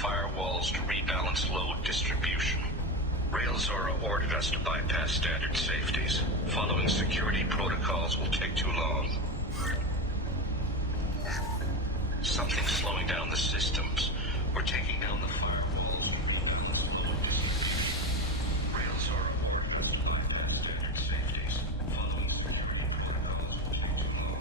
firewalls to rebalance load distribution. Railzora ordered us to bypass standard safeties. Following security protocols will take too long. Something's slowing down the systems. We're taking down the firewalls to rebalance load distribution. Railzora ordered us to bypass standard safeties. Following security protocols will take too long.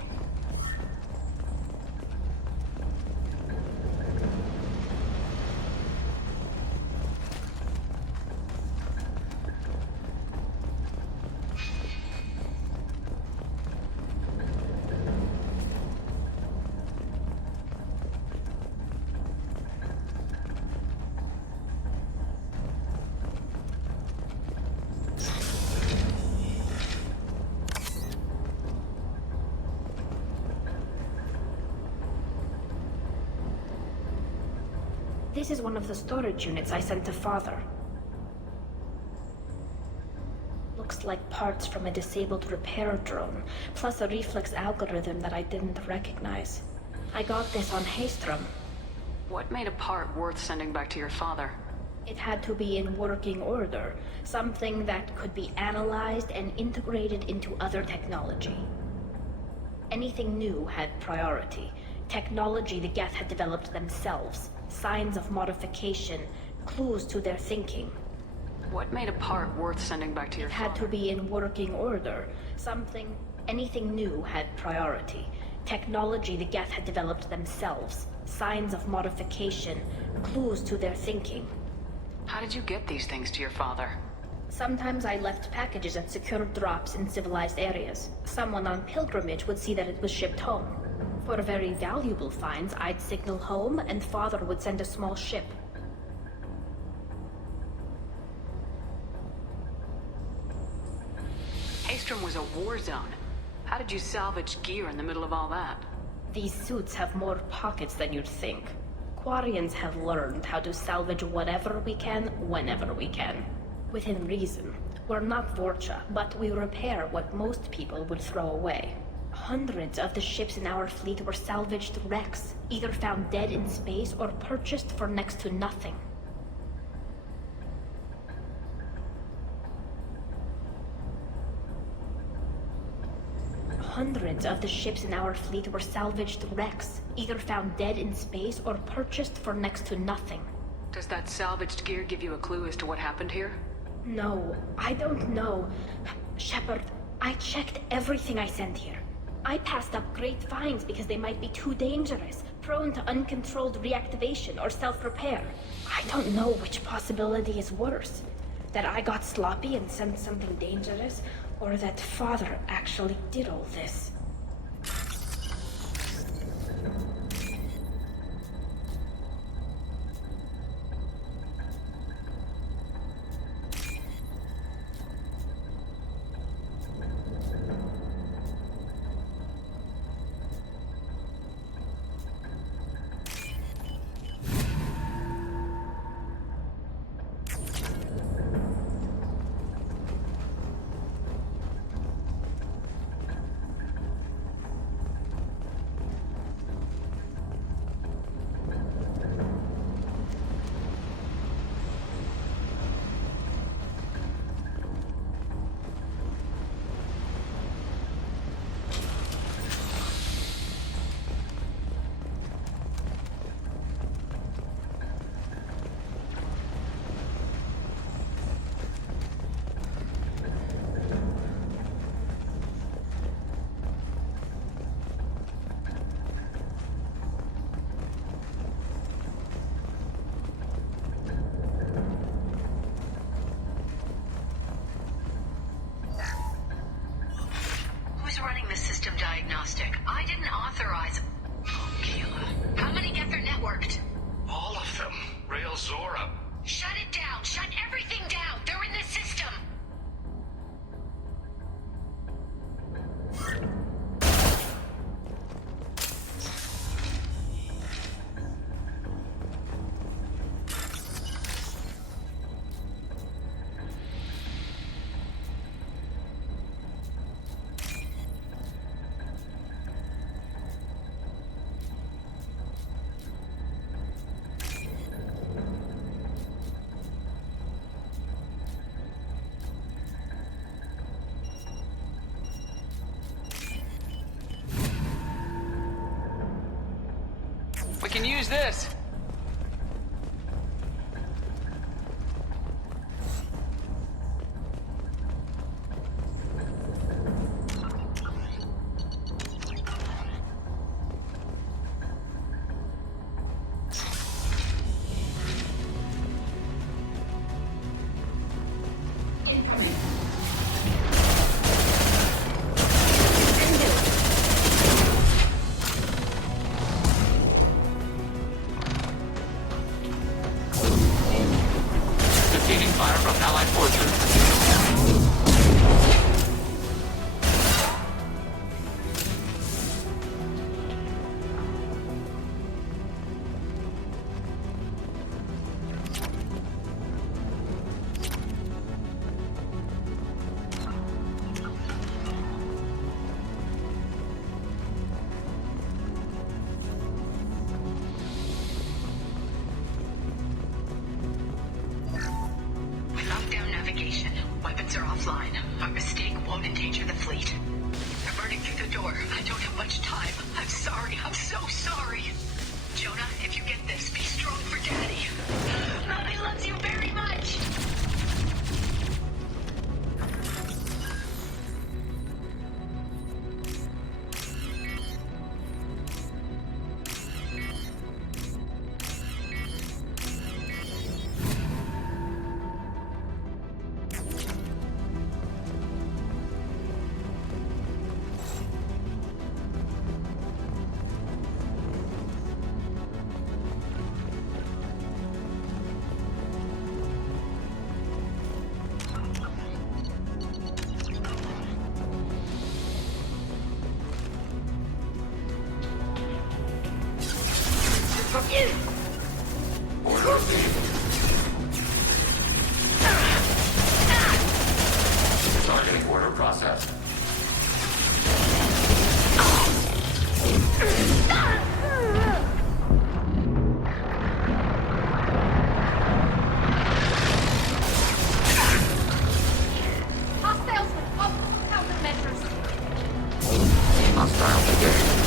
This is one of the storage units I sent to Father. Looks like parts from a disabled repair drone, plus a reflex algorithm that I didn't recognize. I got this on Haystrom. What made a part worth sending back to your father? It had to be in working order, something that could be analyzed and integrated into other technology. Anything new had priority. Technology the Geth had developed themselves, signs of modification, clues to their thinking. What made a part worth sending back to your father? Had to be in working order, anything new had priority. Technology the Geth had developed themselves, signs of modification, clues to their thinking. How did you get these things to your father? Sometimes I left packages at secure drops in civilized areas. Someone on pilgrimage would see that it was shipped home. For very valuable finds, I'd signal home, and Father would send a small ship. Haystrom was a war zone. How did you salvage gear in the middle of all that? These suits have more pockets than you'd think. Quarians have learned how to salvage whatever we can, whenever we can. Within reason. We're not Vorcha, but we repair what most people would throw away. Hundreds of the ships in our fleet were salvaged wrecks, either found dead in space or purchased for next to nothing. Hundreds of the ships in our fleet were salvaged wrecks, either found dead in space or purchased for next to nothing. Does that salvaged gear give you a clue as to what happened here? No, I don't know. Shepard, I checked everything I sent here. I passed up great finds because they might be too dangerous, prone to uncontrolled reactivation or self-repair. I don't know which possibility is worse. That I got sloppy and sent something dangerous, or that Father actually did all this. Running the system diagnostic. I didn't authorize. Oh, Keela. How many Geth are networked? All of them. Railzora. Shut it down. Shut everything down. They're in the system. We can use this. Taking fire from Allied forces. We locked down navigation. Weapons are offline. Our mistake won't endanger the fleet. They're burning through the door. I don't have much time. I'm sorry. I'm so sorry. Jonah, if you get this, be strong for Daddy. Mommy loves you very much. Order received. Targeting order processed. Hostiles with optimal countermeasures. Hostile engaged.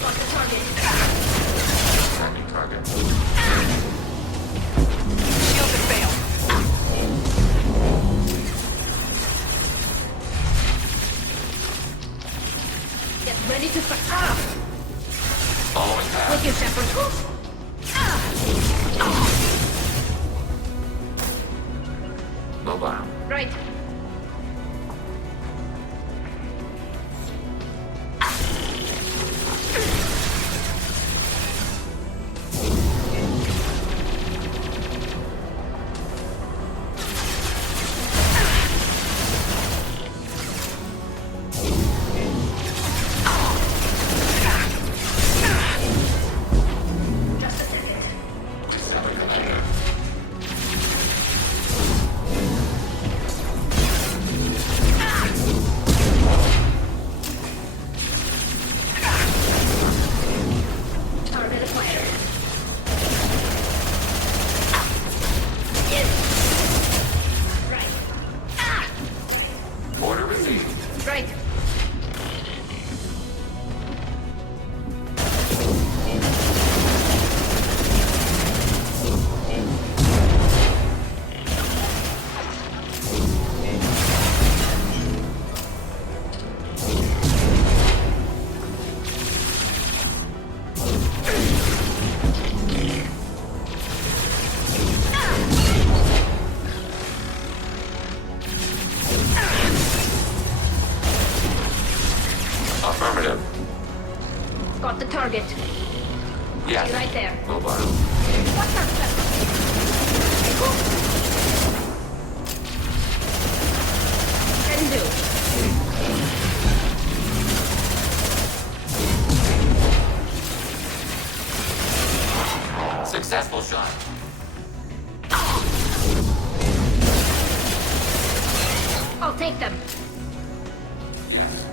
Got the target. Tracking target. Shields have failed. Get ready to fight. Following path. With you, Shepard. Mobile. Right. Just a second. Target acquired. Right. Order received. Right. Affirmative. Got the target. Yes. Right there. Mobile. What's our Shepard? Can do. Successful shot. take them. Yes.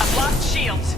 I've lost shields.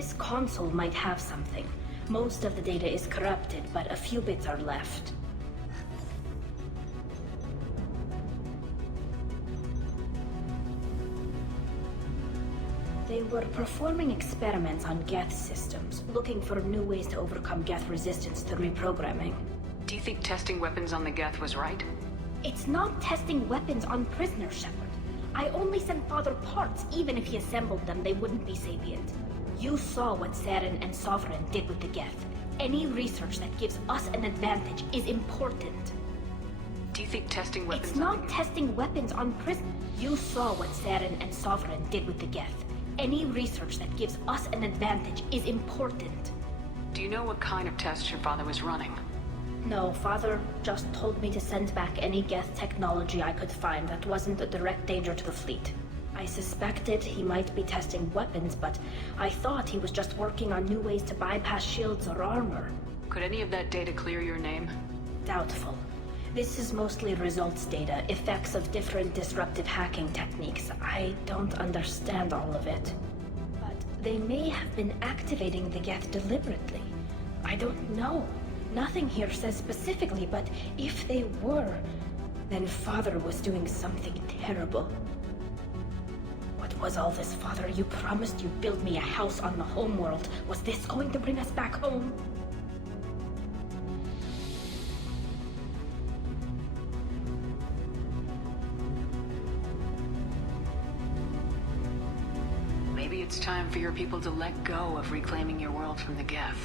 This console might have something. Most of the data is corrupted, but a few bits are left. They were performing experiments on Geth systems, looking for new ways to overcome Geth resistance to reprogramming. Do you think testing weapons on the Geth was right? It's not testing weapons on prisoners, Shepard. I only sent Father parts. Even if he assembled them, they wouldn't be sapient. You saw what Saren and Sovereign did with the Geth. Any research that gives us an advantage is important. Do you think testing weapons It's not testing weapons on prisoners. You saw what Saren and Sovereign did with the Geth. Any research that gives us an advantage is important. Do you know what kind of tests your father was running? No, Father just told me to send back any Geth technology I could find that wasn't a direct danger to the fleet. I suspected he might be testing weapons, but I thought he was just working on new ways to bypass shields or armor. Could any of that data clear your name? Doubtful. This is mostly results data, effects of different disruptive hacking techniques. I don't understand all of it. But they may have been activating the Geth deliberately. I don't know. Nothing here says specifically, but if they were, then Father was doing something terrible. What was all this, Father? You promised you'd build me a house on the homeworld. Was this going to bring us back home? Maybe it's time for your people to let go of reclaiming your world from the Geth.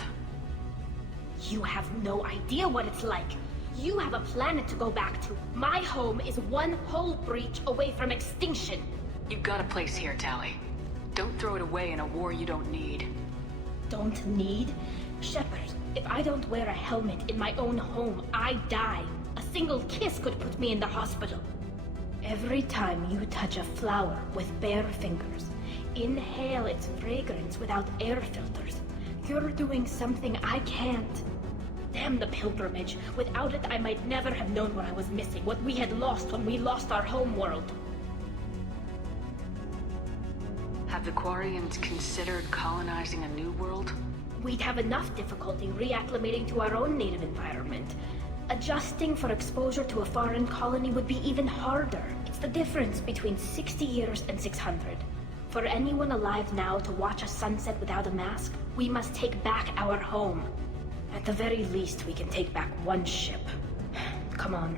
You have no idea what it's like. You have a planet to go back to. My home is one hull breach away from extinction. You've got a place here, Tali. Don't throw it away in a war you don't need. Don't need? Shepard, if I don't wear a helmet in my own home, I die. A single kiss could put me in the hospital. Every time you touch a flower with bare fingers, inhale its fragrance without air filters, you're doing something I can't. Damn the pilgrimage. Without it, I might never have known what I was missing, what we had lost when we lost our home world. Have the Quarians considered colonizing a new world? We'd have enough difficulty reacclimating to our own native environment. Adjusting for exposure to a foreign colony would be even harder. It's the difference between 60 years and 600. For anyone alive now to watch a sunset without a mask, we must take back our home. At the very least, we can take back one ship. Come on.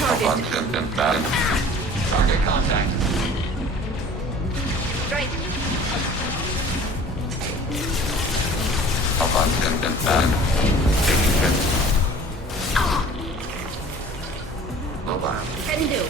Target. Target contact. Right. Abundant man. Taking hit. Mobile. Can do.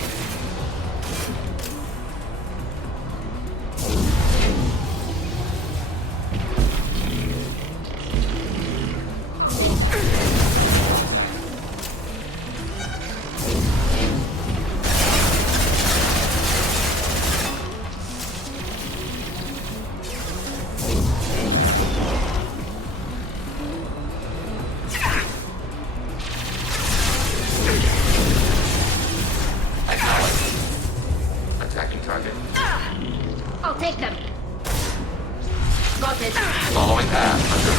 Attacking target. I'll take them. Got it. Following path under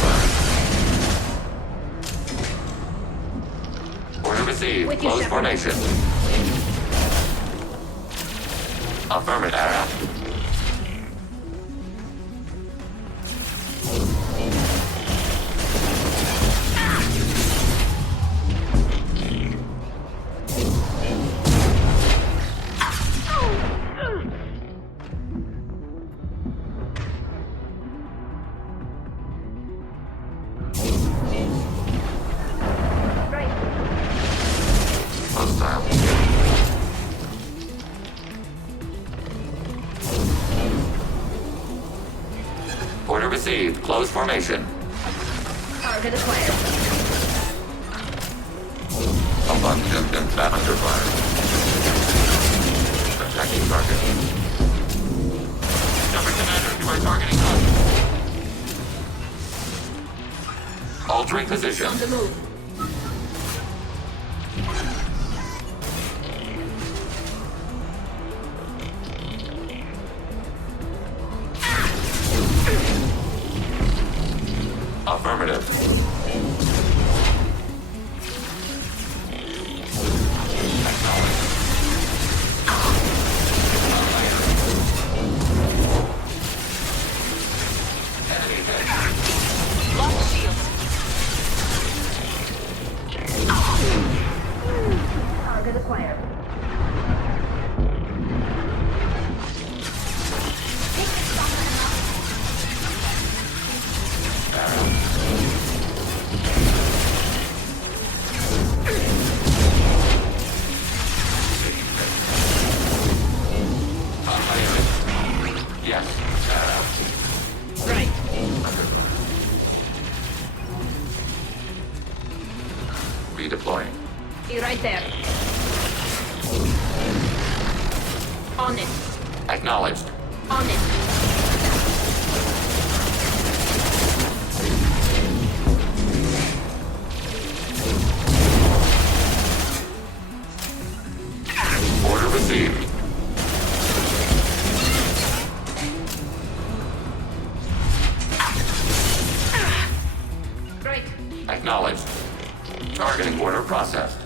fire. Order received. With you, Close Shepard. formation. Affirmative. Right. Hostile. Order received. Close formation. Target acquired. Abundant man under fire. Attacking target. Shepard Commander, you are targeting us. Altering position. On the move. Affirmative. Lock shields. Target acquired. Yes. Right. Redeploying. Be right there. On it. Acknowledged. On it. Order received. Right. Acknowledged. Targeting order processed.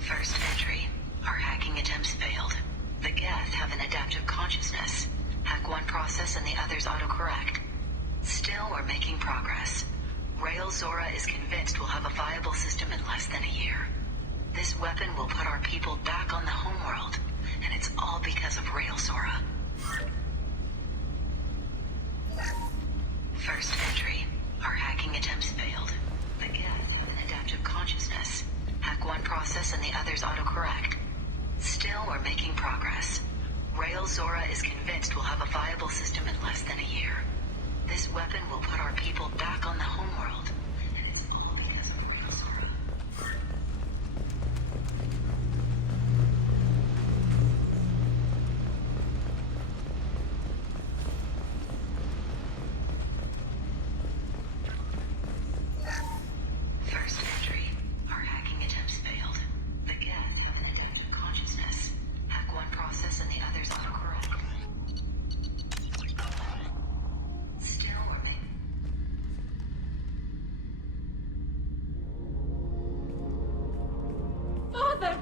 First entry. Our hacking attempts failed. The Geth have an adaptive consciousness. Hack one process and the others autocorrect. Still, we're making progress. Rail Zora is convinced we'll have a viable system in less than a year. This weapon will put our people back on the homeworld, and it's all because of Rail Zora. First entry. Our hacking attempts failed. The Geth have an adaptive consciousness. Hack one process and the others autocorrect. Still, we're making progress. Rail Zora is convinced we'll have a viable system in less than a year. This weapon will put our people back on the homeworld, and it's all because of Rail Zora. First entry. Our hacking attempts failed. The Geth have an adaptive consciousness. Hack one process and the others autocorrect. Still remain. Father!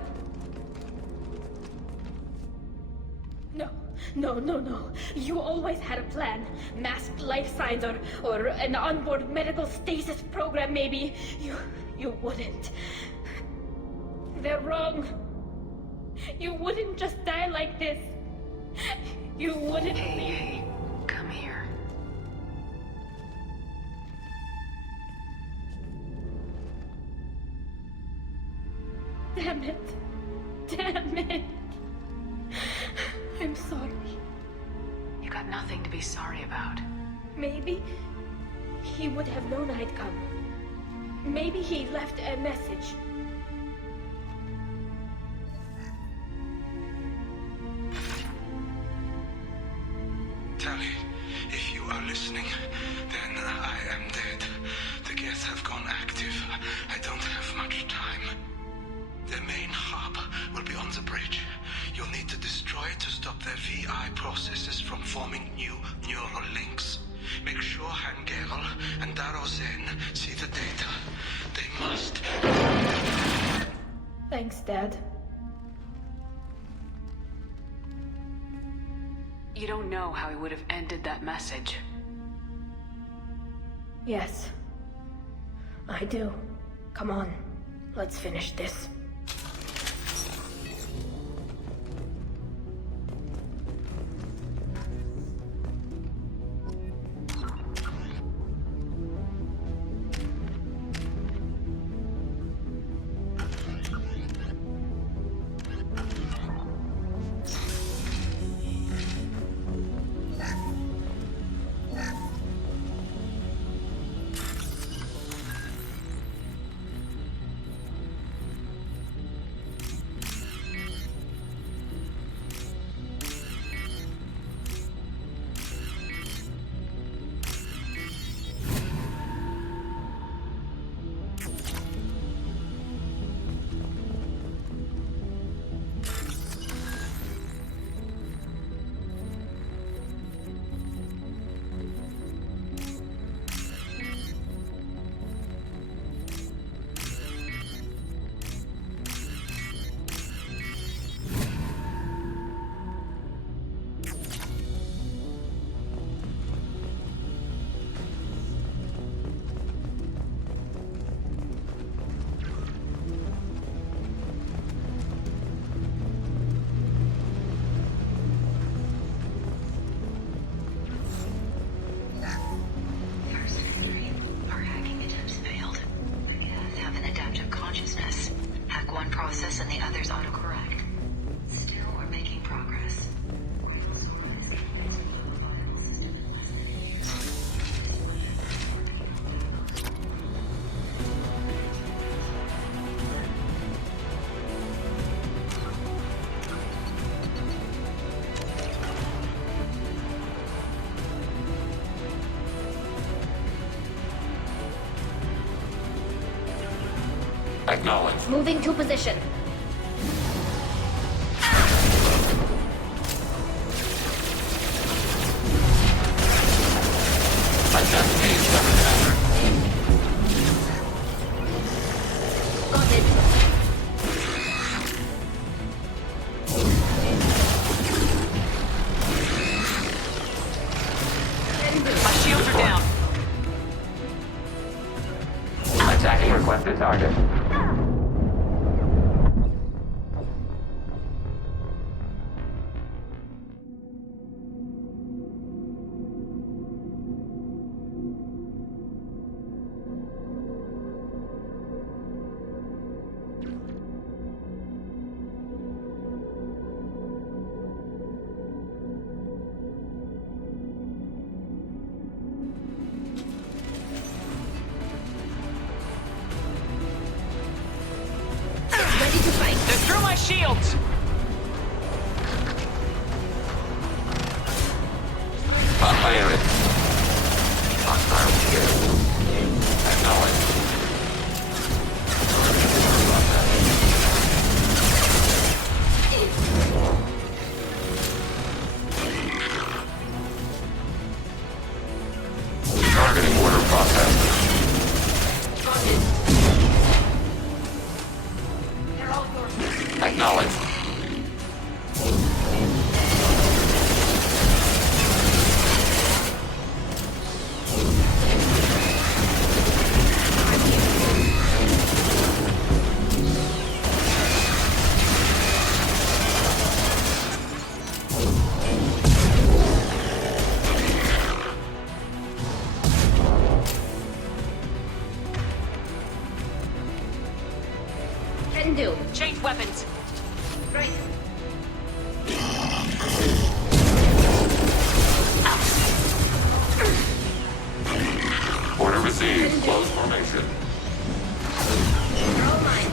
No, no, no, no. You always had a plan. Masked life signs or an onboard medical stasis program, maybe. You wouldn't. They're wrong. You wouldn't just die like this. You wouldn't. Hey, come here. Damn it. Damn it. I'm sorry. You got nothing to be sorry about. Maybe he would have known I'd come. Maybe he left a message. Tally, if you are listening, then I am dead. The Geth have gone active. I don't have much time. The main hub will be on the bridge. You'll need to destroy it to stop their VI processes from forming new neural links. Make sure Hangerl and Darozen see the data. They must. Thanks, Dad. You don't know how he would have ended that message. Yes. I do. Come on. Let's finish this. First entry. Our hacking attempts failed. The Geth have an adaptive consciousness. Hack one process and the others autocorrect. Still, we're making progress. Rail Zora is convinced we'll have a viable system in less than a year. This weapon will put our people back on the Acknowledged. Moving to position. I just need some cover. Got it. My shields are down. Request a target. Ready to fight. They're through my shields! Fire it. Hostile shield. Acknowledged. Targeting order processed. They're all yours. Acknowledged. Can do. Change weapons. Right. Order received. Close formation. They're all mine.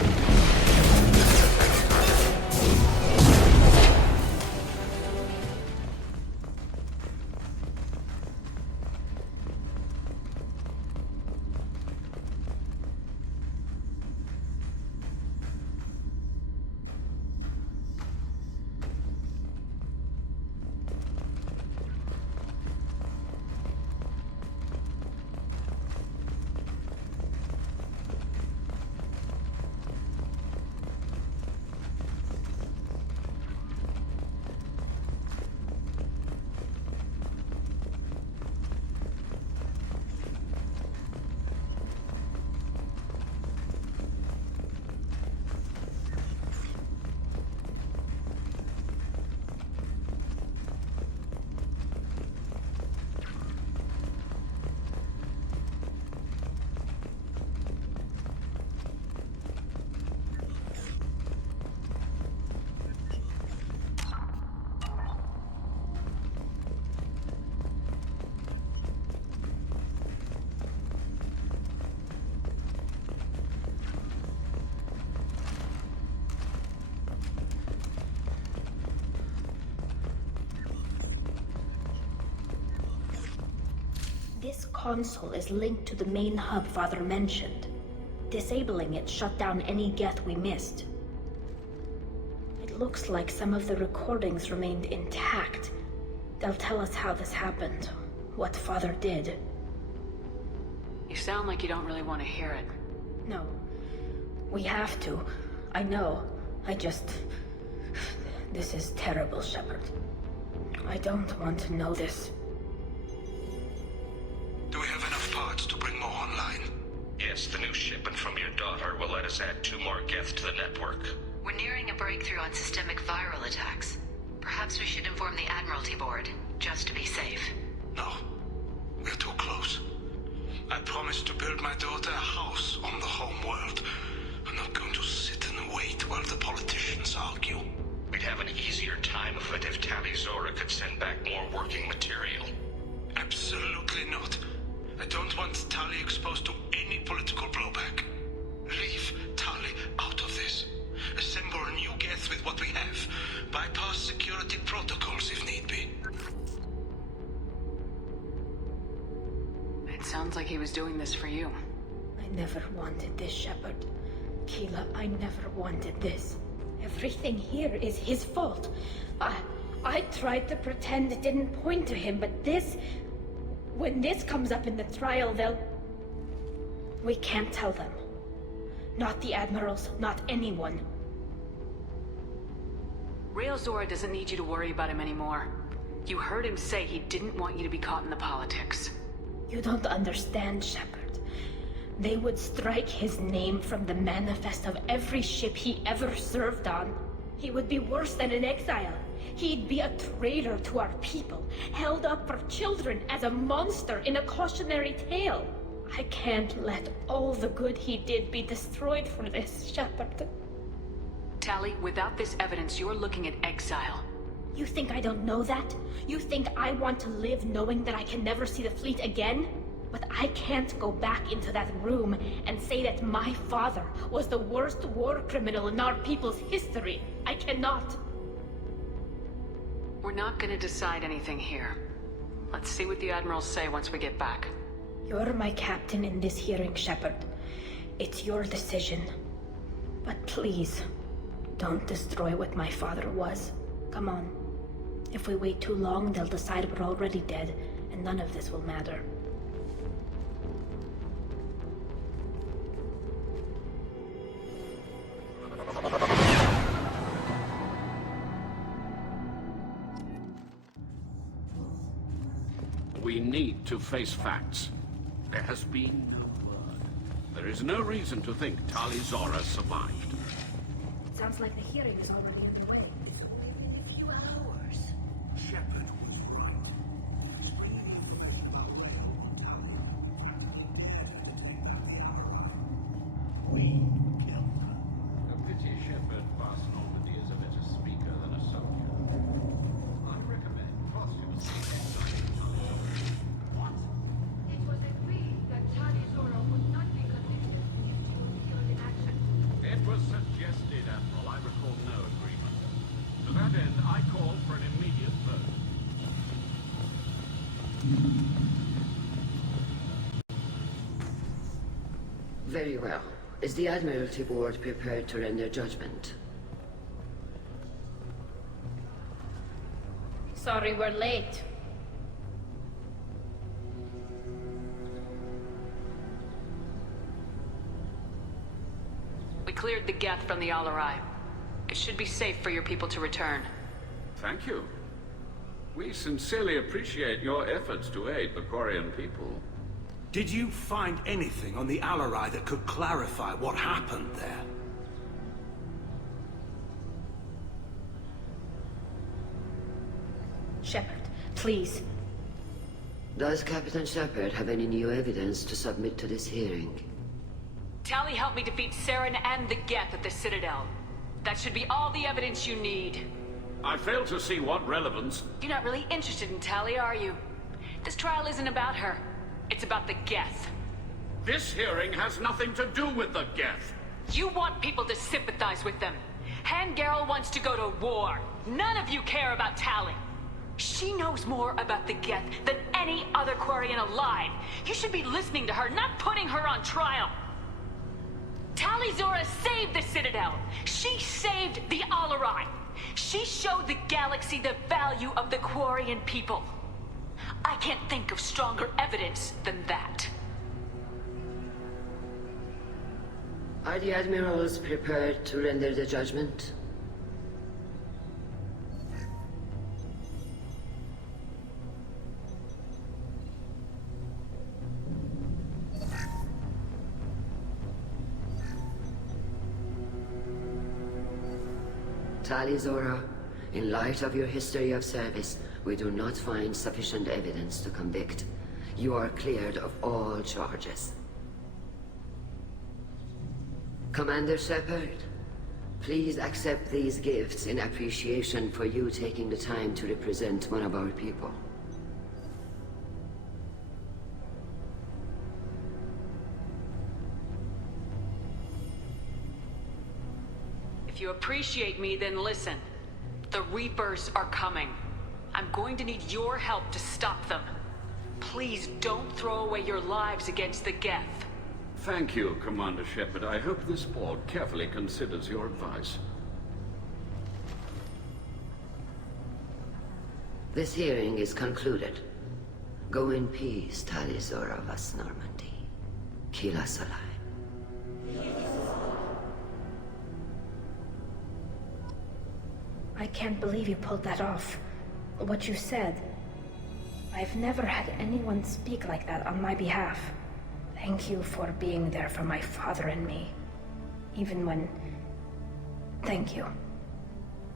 This console is linked to the main hub Father mentioned. Disabling it shut down any Geth we missed. It looks like some of the recordings remained intact. They'll tell us how this happened, what Father did. You sound like you don't really want to hear it. No, we have to. I know. This is terrible, Shepard. I don't want to know this. Do we have enough parts to bring more online? Yes, the new shipment from your daughter will let us add 2 more Geth to the network. We're nearing a breakthrough on systemic viral attacks. Perhaps we should inform the Admiralty Board, just to be safe. No. We're too close. I promised to build my daughter a house on the home world. I'm not going to sit and wait while the politicians argue. We'd have an easier time of it if Tali Zora could send back more working material. Absolutely not. I don't want Tali exposed to any political blowback. Leave Tali out of this. Assemble a new Geth with what we have. Bypass security protocols if need be. It sounds like he was doing this for you. I never wanted this, Shepard. Keela, I never wanted this. Everything here is his fault. I tried to pretend it didn't point to him, but this... When this comes up in the trial, they'll... We can't tell them. Not the Admirals, not anyone. Rael Zora doesn't need you to worry about him anymore. You heard him say he didn't want you to be caught in the politics. You don't understand, Shepard. They would strike his name from the manifest of every ship he ever served on. He would be worse than an exile. He'd be a traitor to our people, held up for children as a monster in a cautionary tale. I can't let all the good he did be destroyed for this, Shepard. Tali, without this evidence, you're looking at exile. You think I don't know that? You think I want to live knowing that I can never see the fleet again? But I can't go back into that room and say that my father was the worst war criminal in our people's history. I cannot. We're not gonna decide anything here. Let's see what the Admirals say once we get back. You're my captain in this hearing, Shepard. It's your decision. But please, don't destroy what my father was. Come on. If we wait too long, they'll decide we're already dead, and none of this will matter. We need to face facts. There has been no blood. There is no reason to think Tali Zora survived. It sounds like the hearing is already underway. It's only been a few hours. Shepard was right. Bringing information about Wayne down. Dared to take back the Arrow. We killed her. A pity Shepard passed Normandy as a better speaker than a soldier. I recommend posthumous exile. What? It was agreed that Tali Zora would not be convicted if she was killed in action. It was suggested, Admiral. I recall no agreement. To that end, I call for an immediate vote. Very well. Is the Admiralty Board prepared to render judgment? Sorry we're late. We cleared the Geth from the Alarai. It should be safe for your people to return. Thank you. We sincerely appreciate your efforts to aid the Quarian people. Did you find anything on the Alarai that could clarify what happened there? Shepard, please. Does Captain Shepard have any new evidence to submit to this hearing? Tali helped me defeat Saren and the Geth at the Citadel. That should be all the evidence you need. I fail to see what relevance... You're not really interested in Tali, are you? This trial isn't about her. It's about the Geth. This hearing has nothing to do with the Geth. You want people to sympathize with them. Hangarel wants to go to war. None of you care about Tali. She knows more about the Geth than any other Quarian alive. You should be listening to her, not putting her on trial. Tali Zora saved the Citadel. She saved the Alarai. She showed the galaxy the value of the Quarian people. I can't think of stronger evidence than that. Are the Admirals prepared to render the judgment? Tali Zora, in light of your history of service, we do not find sufficient evidence to convict. You are cleared of all charges. Commander Shepard, please accept these gifts in appreciation for you taking the time to represent one of our people. If you appreciate me, then listen. The Reapers are coming. I'm going to need your help to stop them. Please don't throw away your lives against the Geth. Thank you, Commander Shepard. I hope this board carefully considers your advice. This hearing is concluded. Go in peace, Tali Zora Vas Normandy. Kila Salai. I can't believe you pulled that off. What you said. I've never had anyone speak like that on my behalf. Thank you for being there for my father and me. Even when... Thank you.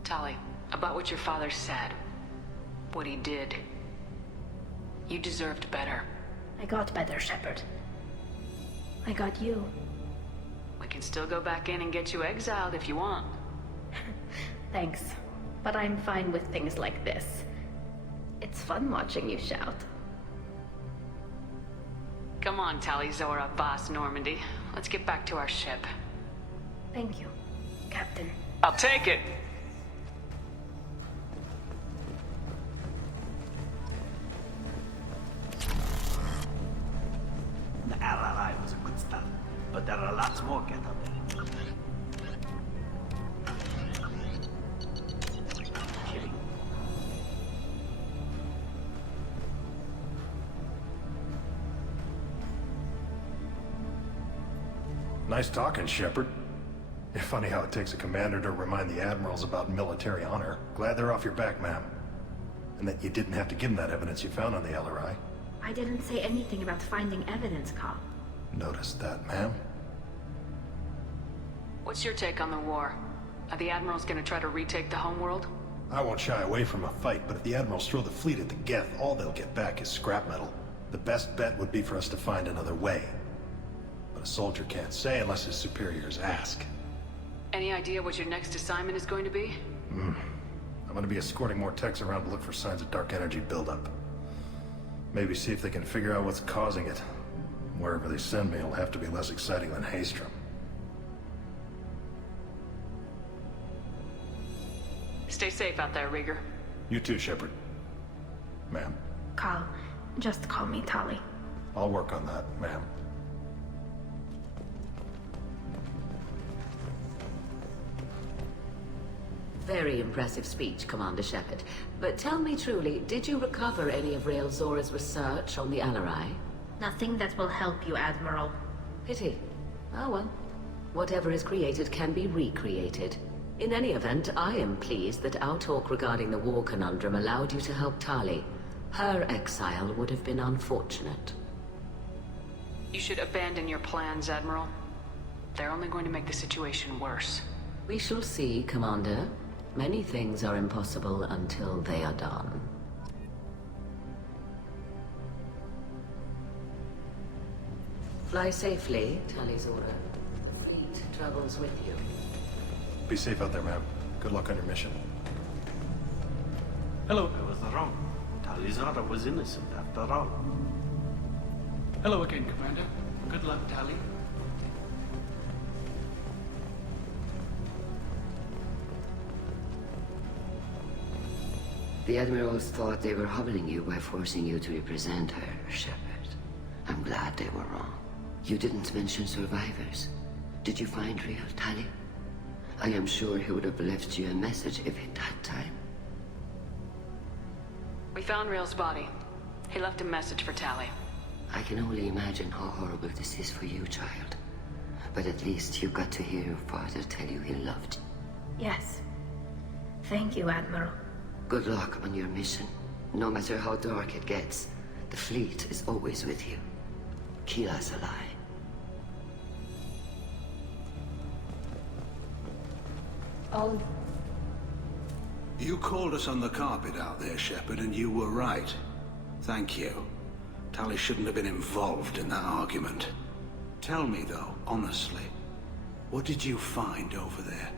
Tali, about what your father said, what he did, you deserved better. I got better, Shepard. I got you. We can still go back in and get you exiled if you want. Thanks. But I'm fine with things like this. It's fun watching you shout. Come on, Tali Zora, Boss Normandy. Let's get back to our ship. Thank you, Captain. I'll take it! The LLI was a good start, but there are lots more get out there. Kidding. Nice talking, Shepard. Funny how it takes a commander to remind the admirals about military honor. Glad they're off your back, ma'am. And that you didn't have to give them that evidence you found on the LRI. I didn't say anything about finding evidence, Carl. Noticed that, ma'am. What's your take on the war? Are the admirals gonna try to retake the homeworld? I won't shy away from a fight, but if the admirals throw the fleet at the Geth, all they'll get back is scrap metal. The best bet would be for us to find another way. But a soldier can't say unless his superiors ask. Any idea what your next assignment is going to be? I'm gonna be escorting more techs around to look for signs of dark energy buildup. Maybe see if they can figure out what's causing it. Wherever they send me, it'll have to be less exciting than Haystrom. Stay safe out there, Rieger. You too, Shepard. Ma'am. Carl, just call me Tali. I'll work on that, ma'am. Very impressive speech, Commander Shepard. But tell me truly, did you recover any of Rael Zora's research on the LRI? Nothing that will help you, Admiral. Pity. Oh well. Whatever is created can be recreated. In any event, I am pleased that our talk regarding the war conundrum allowed you to help Tali. Her exile would have been unfortunate. You should abandon your plans, Admiral. They're only going to make the situation worse. We shall see, Commander. Many things are impossible until they are done. Fly safely, Tali Zora. The fleet travels with you. Be safe out there, ma'am. Good luck on your mission. Hello. I was wrong. Tali Zora was innocent after all. Hello again, Commander. Good luck, Tali. The Admirals thought they were humbling you by forcing you to represent her, Shepard. I'm glad they were wrong. You didn't mention survivors. Did you find real Tali? I am sure he would have left you a message if he'd had time. We found Rael's body. He left a message for Tali. I can only imagine how horrible this is for you, child. But at least you got to hear your father tell you he loved you. Yes. Thank you, Admiral. Good luck on your mission. No matter how dark it gets, the fleet is always with you. Keep us alive. Oh. You called us on the carpet out there, Shepard, and you were right. Thank you. Tali shouldn't have been involved in that argument. Tell me, though, honestly, what did you find over there?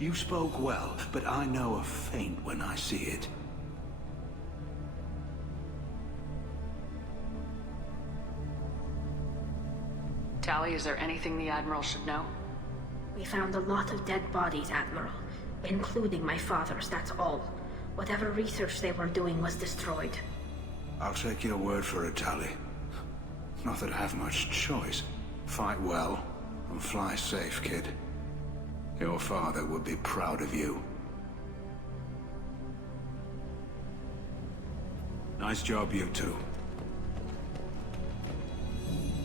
You spoke well, but I know a feint when I see it. Tali, is there anything the Admiral should know? We found a lot of dead bodies, Admiral. Including my father's, that's all. Whatever research they were doing was destroyed. I'll take your word for it, Tali. Not that I have much choice. Fight well, and fly safe, kid. Your father would be proud of you. Nice job, you two.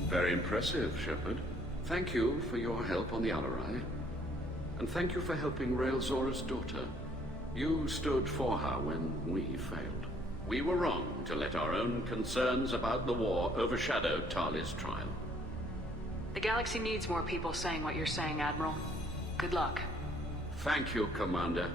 Very impressive, Shepard. Thank you for your help on the LRI. And thank you for helping Rael Zora's daughter. You stood for her when we failed. We were wrong to let our own concerns about the war overshadow Tali's trial. The galaxy needs more people saying what you're saying, Admiral. Good luck. Thank you, Commander.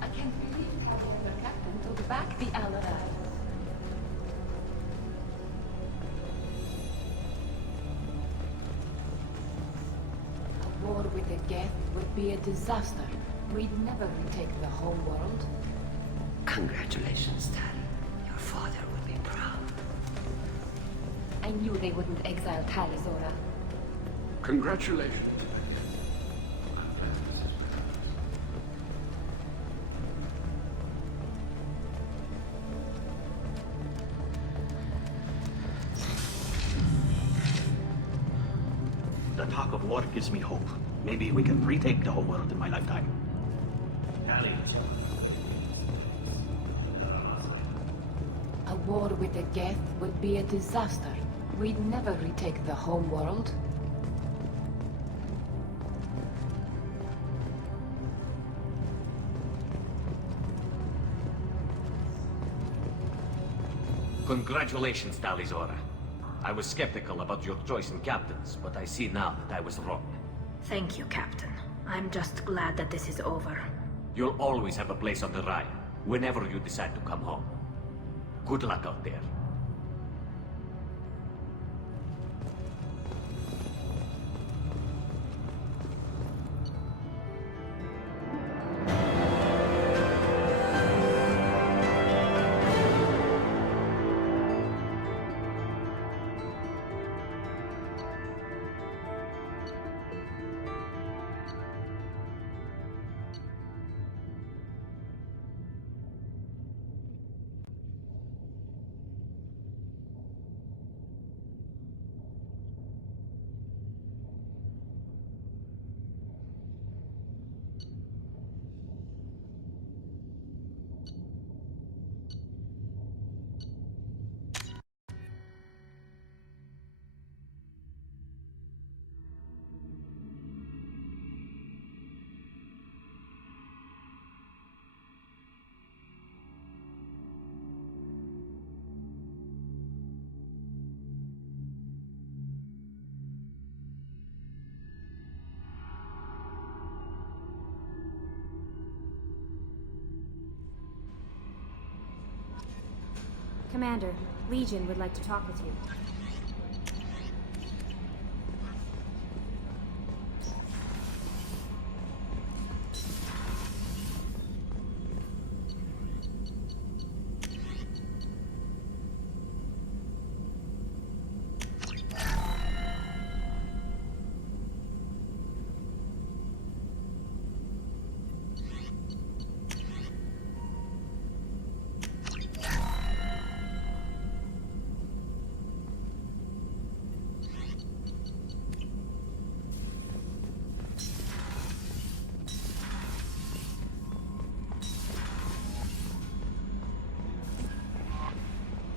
I can't believe you have the captain took back the Alarai. A war with the Geth would be a disaster. We'd never retake the whole world. Congratulations, Tali. Your father would be proud. I knew they wouldn't exile Tali, Zora. Congratulations. The talk of war gives me hope. Maybe we can retake the whole world in my lifetime. Tali. A war with the Geth would be a disaster. We'd never retake the home world. Congratulations, Talizora. I was skeptical about your choice in captains, but I see now that I was wrong. Thank you, Captain. I'm just glad that this is over. You'll always have a place on the Raya, whenever you decide to come home. Good luck out there. Commander, Legion would like to talk with you.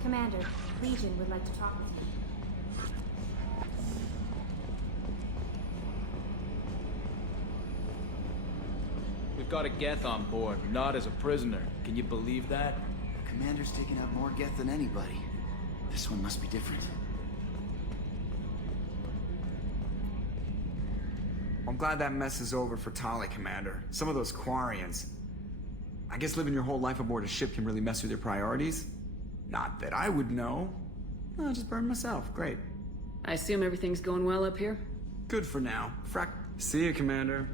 Commander, Legion would like to talk with you. We've got a Geth on board, not as a prisoner. Can you believe that? Commander's taken out more Geth than anybody. This one must be different. I'm glad that mess is over for Tali, Commander. Some of those Quarians. I guess living your whole life aboard a ship can really mess with your priorities. Not that I would know. I'll just burn myself. Great. I assume everything's going well up here? Good for now. See you, Commander.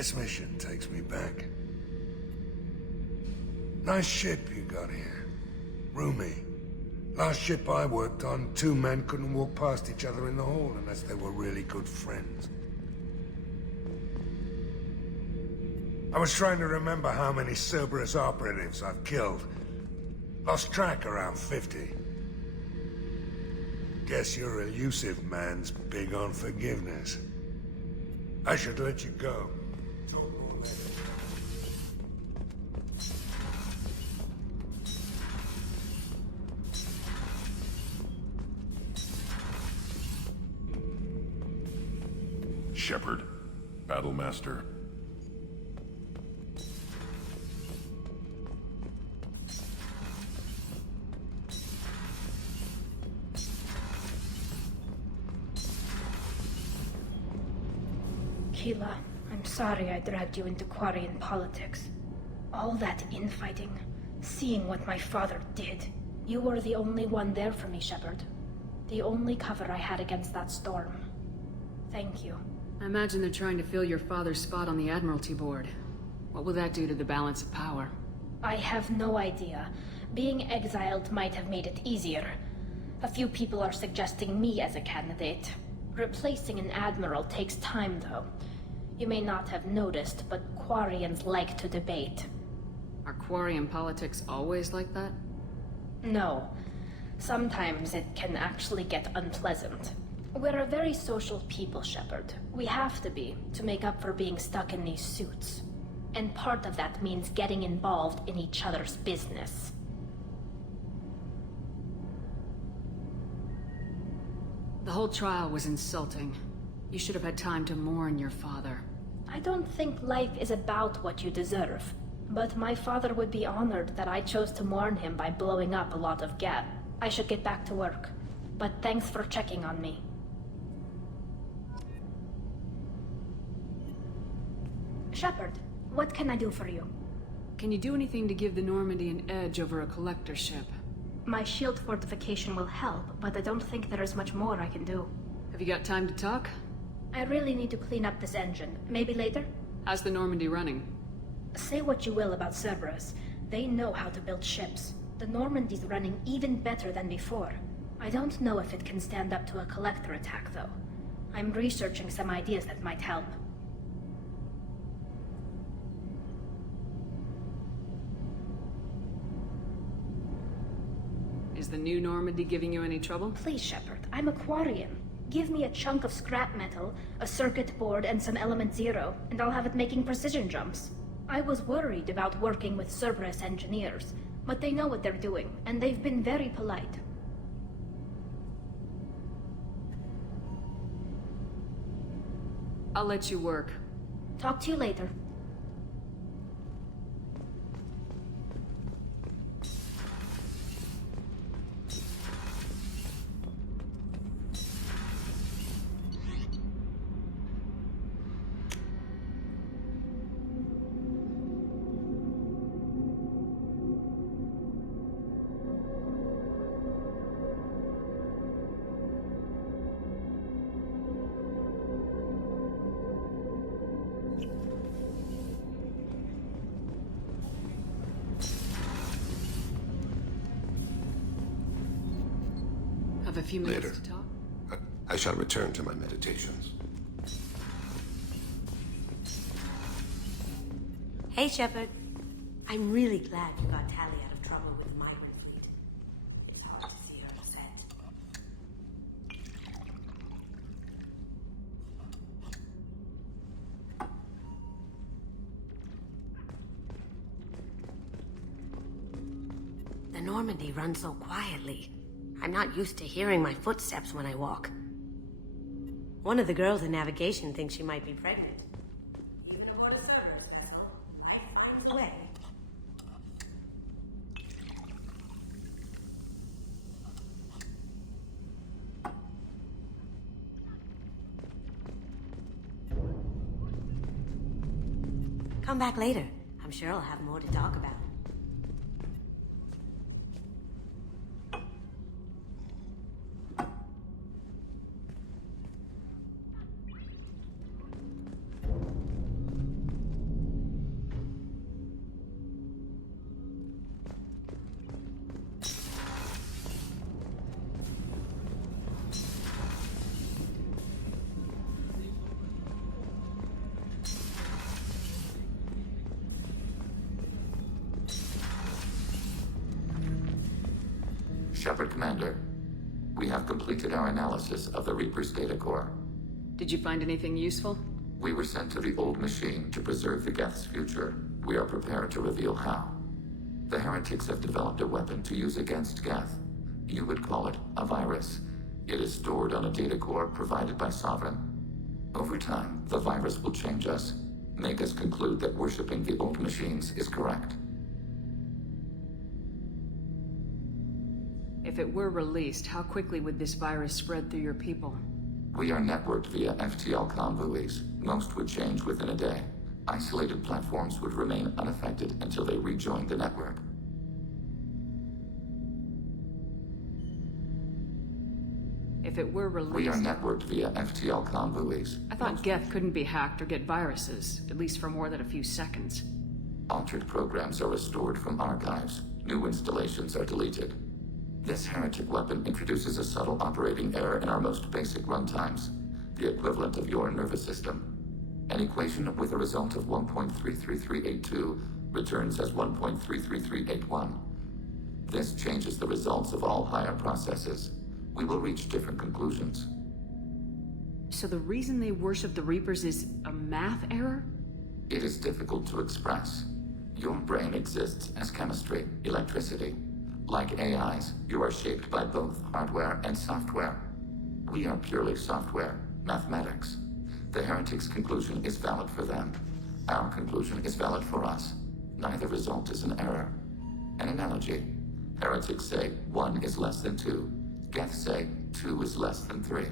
This mission takes me back. Nice ship you got here. Roomy. Last ship I worked on, 2 men couldn't walk past each other in the hall unless they were really good friends. I was trying to remember how many Cerberus operatives I've killed. Lost track around 50. Guess your elusive man's big on forgiveness. I should let you go. Talk more later. Shepard, Battlemaster. Keela, I'm sorry I dragged you into Quarian politics. All that infighting, seeing what my father did. You were the only one there for me, Shepard. The only cover I had against that storm. Thank you. I imagine they're trying to fill your father's spot on the Admiralty Board. What will that do to the balance of power? I have no idea. Being exiled might have made it easier. A few people are suggesting me as a candidate. Replacing an admiral takes time, though. You may not have noticed, but Quarians like to debate. Are Quarian politics always like that? No. Sometimes it can actually get unpleasant. We're a very social people, Shepard. We have to be, to make up for being stuck in these suits. And part of that means getting involved in each other's business. The whole trial was insulting. You should have had time to mourn your father. I don't think life is about what you deserve. But my father would be honored that I chose to mourn him by blowing up a lot of Geth. I should get back to work. But thanks for checking on me. Shepard, what can I do for you? Can you do anything to give the Normandy an edge over a collector ship? My shield fortification will help, but I don't think there is much more I can do. Have you got time to talk? I really need to clean up this engine. Maybe later? How's the Normandy running? Say what you will about Cerberus. They know how to build ships. The Normandy's running even better than before. I don't know if it can stand up to a collector attack, though. I'm researching some ideas that might help. Is the new Normandy giving you any trouble? Please, Shepard, I'm a Quarian. Give me a chunk of scrap metal, a circuit board, and some element zero, and I'll have it making precision jumps. I was worried about working with Cerberus engineers, but they know what they're doing, and they've been very polite. I'll let you work. Talk to you later. Have a few minutes Later. to talk? I shall return to my meditations. Hey, Shepard. I'm really glad you got Tali out of trouble with Myron Fleet. It's hard to see her upset. The Normandy runs so quietly. I'm not used to hearing my footsteps when I walk. One of the girls in navigation thinks she might be pregnant. Even aboard a Cerberus vessel, life finds a way. Come back later. I'm sure I'll have more to talk about. Shepard, Commander. We have completed our analysis of the Reaper's data core. Did you find anything useful? We were sent to the old machine to preserve the Geth's future. We are prepared to reveal how. The heretics have developed a weapon to use against Geth. You would call it a virus. It is stored on a data core provided by Sovereign. Over time, the virus will change us, make us conclude that worshipping the old machines is correct. If it were released, how quickly would this virus spread through your people? We are networked via FTL convoys. Most would change within a day. Isolated platforms would remain unaffected until they rejoined the network. If it were released... We are networked via FTL convoys. I thought Geth couldn't be hacked or get viruses, at least for more than a few seconds. Altered programs are restored from archives. New installations are deleted. This heretic weapon introduces a subtle operating error in our most basic runtimes, the equivalent of your nervous system. An equation with a result of 1.33382 returns as 1.33381. This changes the results of all higher processes. We will reach different conclusions. So the reason they worship the Reapers is a math error? It is difficult to express. Your brain exists as chemistry, electricity. Like AIs, you are shaped by both hardware and software. We are purely software, mathematics. The heretics' conclusion is valid for them. Our conclusion is valid for us. Neither result is an error. An analogy. Heretics say 1 is less than 2. Geth say 2 is less than 3.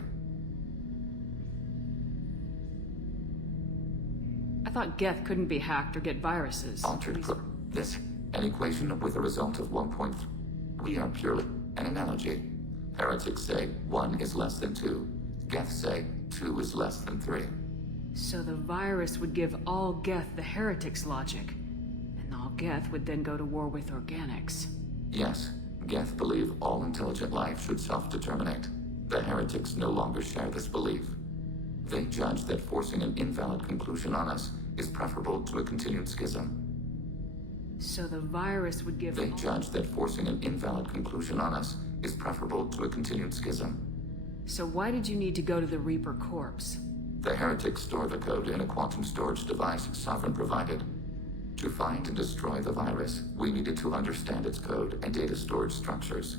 I thought Geth couldn't be hacked or get viruses. An equation with a result of 1.3. We are purely an analogy. Heretics say 1 is less than 2. Geth say 2 is less than 3. So the virus would give all Geth the heretics' logic, and all Geth would then go to war with organics. Yes, Geth believe all intelligent life should self-determinate. The heretics no longer share this belief. They judge that forcing an invalid conclusion on us is preferable to a continued schism. So the virus would give... They judge that forcing an invalid conclusion on us is preferable to a continued schism. So why did you need to go to the Reaper corpse? The heretics store the code in a quantum storage device Sovereign provided. To find and destroy the virus, we needed to understand its code and data storage structures.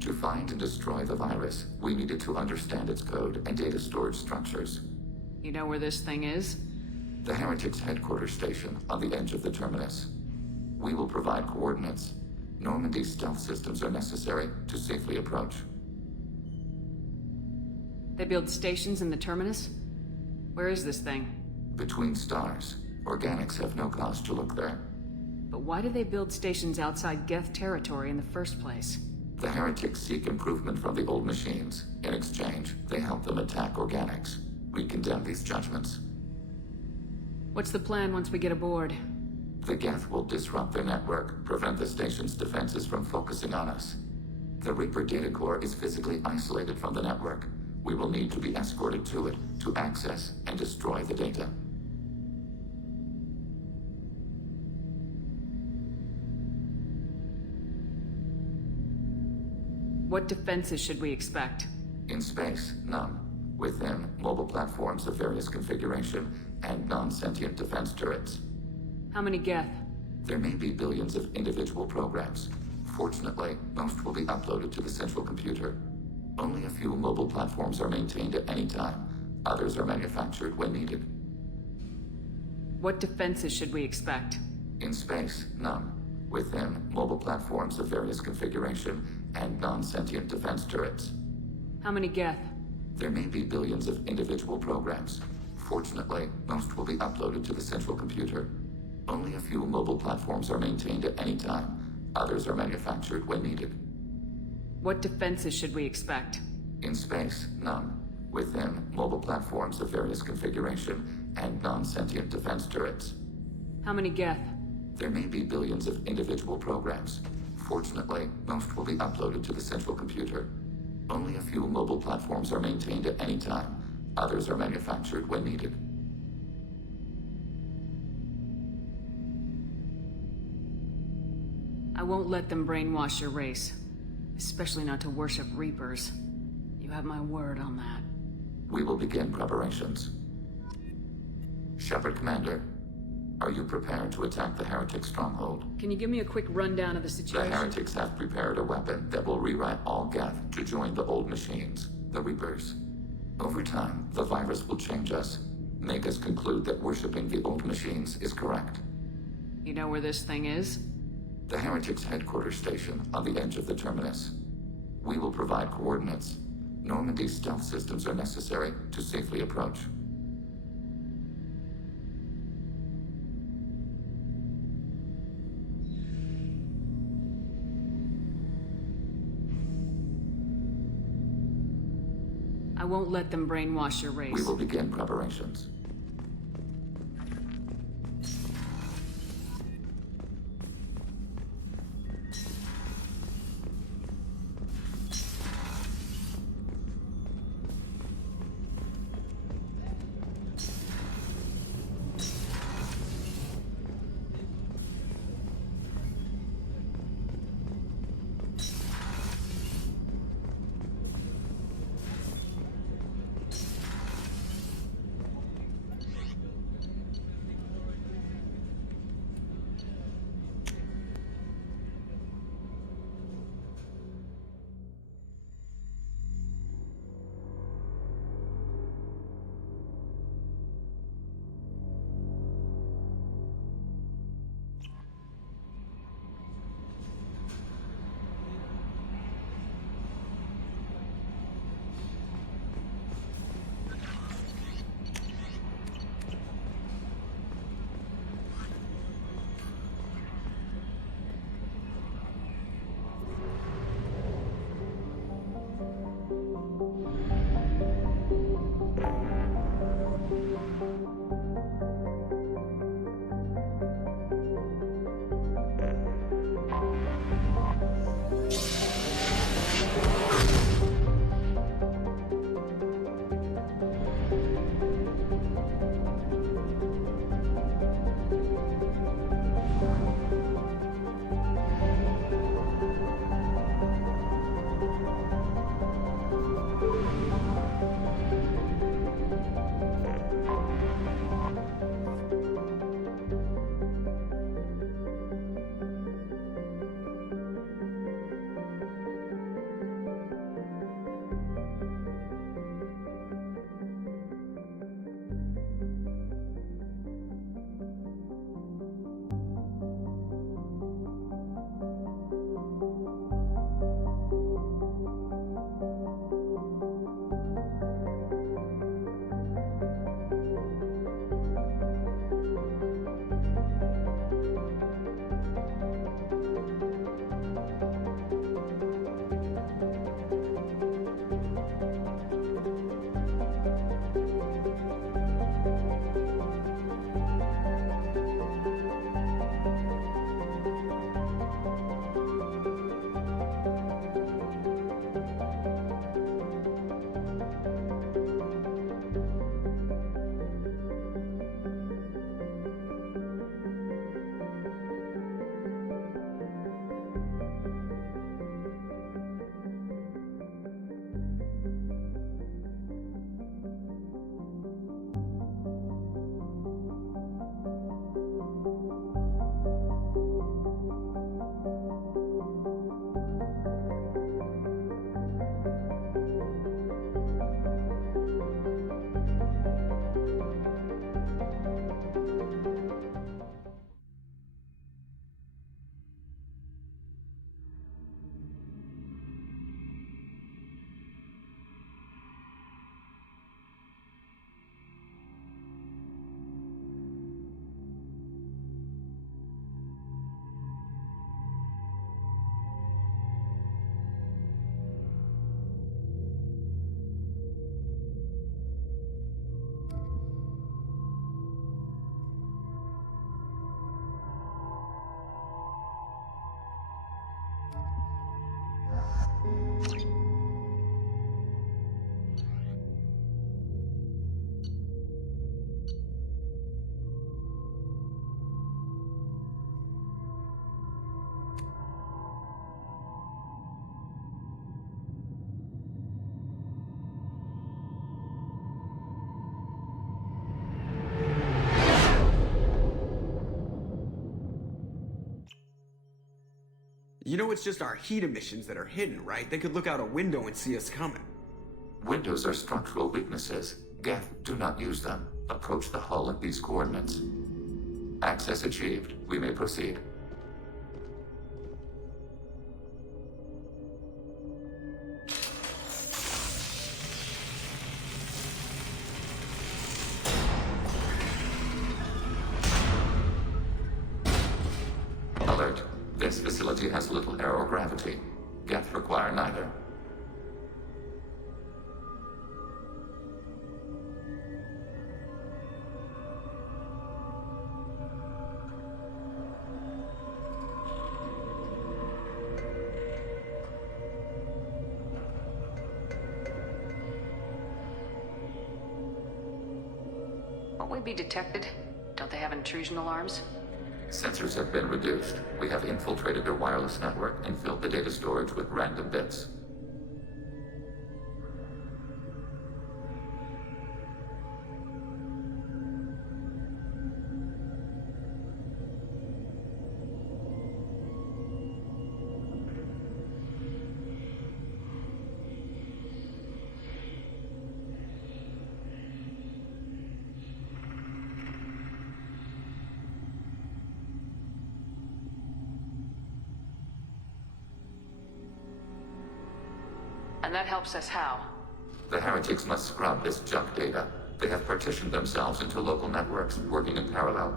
To find and destroy the virus, we needed to understand its code and data storage structures. You know where this thing is? The heretics' headquarters station on the edge of the terminus. We will provide coordinates. Normandy's stealth systems are necessary to safely approach. They build stations in the terminus? Where is this thing? Between stars. Organics have no cause to look there. But why do they build stations outside Geth territory in the first place? The heretics seek improvement from the old machines. In exchange, they help them attack organics. We condemn these judgments. What's the plan once we get aboard? The Geth will disrupt their network, prevent the station's defenses from focusing on us. The Reaper data core is physically isolated from the network. We will need to be escorted to it to access and destroy the data. What defenses should we expect? In space, none. Within, mobile platforms of various configuration and non-sentient defense turrets. How many Geth? There may be billions of individual programs. Fortunately, most will be uploaded to the central computer. Only a few mobile platforms are maintained at any time. Others are manufactured when needed. What defenses should we expect? In space, none. Within, mobile platforms of various configuration and non-sentient defense turrets. How many Geth? There may be billions of individual programs. Fortunately, most will be uploaded to the central computer. Only a few mobile platforms are maintained at any time. Others are manufactured when needed. What defenses should we expect? In space, none. Within, mobile platforms of various configuration and non-sentient defense turrets. How many Geth? There may be billions of individual programs. Fortunately, most will be uploaded to the central computer. Only a few mobile platforms are maintained at any time. Others are manufactured when needed. won't let them brainwash your race. Especially not to worship Reapers. You have my word on that. We will begin preparations. Shepard Commander, are you prepared to attack the Heretic stronghold? Can you give me a quick rundown of the The situation? Heretics have prepared a weapon that will rewrite all Geth to join the old machines, the Reapers. Over time, the virus will change us, make us conclude that worshipping the old machines is correct. You know where this thing is? The Heretics' headquarters station on the edge of the terminus. We will provide coordinates. Normandy's stealth systems are necessary to safely approach. I won't let them brainwash your race. We will begin preparations. know it's just our heat emissions that are hidden, right? They could look out a window and see us coming. Windows are structural weaknesses. Geth, do not use them. Approach the hull at these coordinates. Access achieved. We may proceed. Alert. This facility has little aerogravity. Geth require neither. Won't we be detected? Don't they have intrusion alarms? Sensors have been reduced. We have infiltrated their wireless network and filled the data storage with random bits. And that helps us how? The heretics must scrub this junk data. They have partitioned themselves into local networks, working in parallel.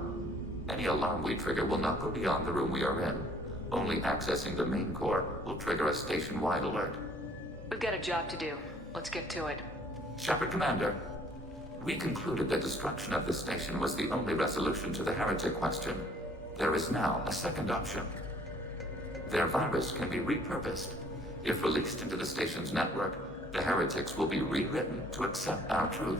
Any alarm we trigger will not go beyond the room we are in. Only accessing the main core will trigger a station-wide alert. We've got a job to do. Let's get to it. Shepard Commander, we concluded that destruction of the station was the only resolution to the heretic question. There is now a second option. Their virus can be repurposed. If released into the station's network, the heretics will be rewritten to accept our truth.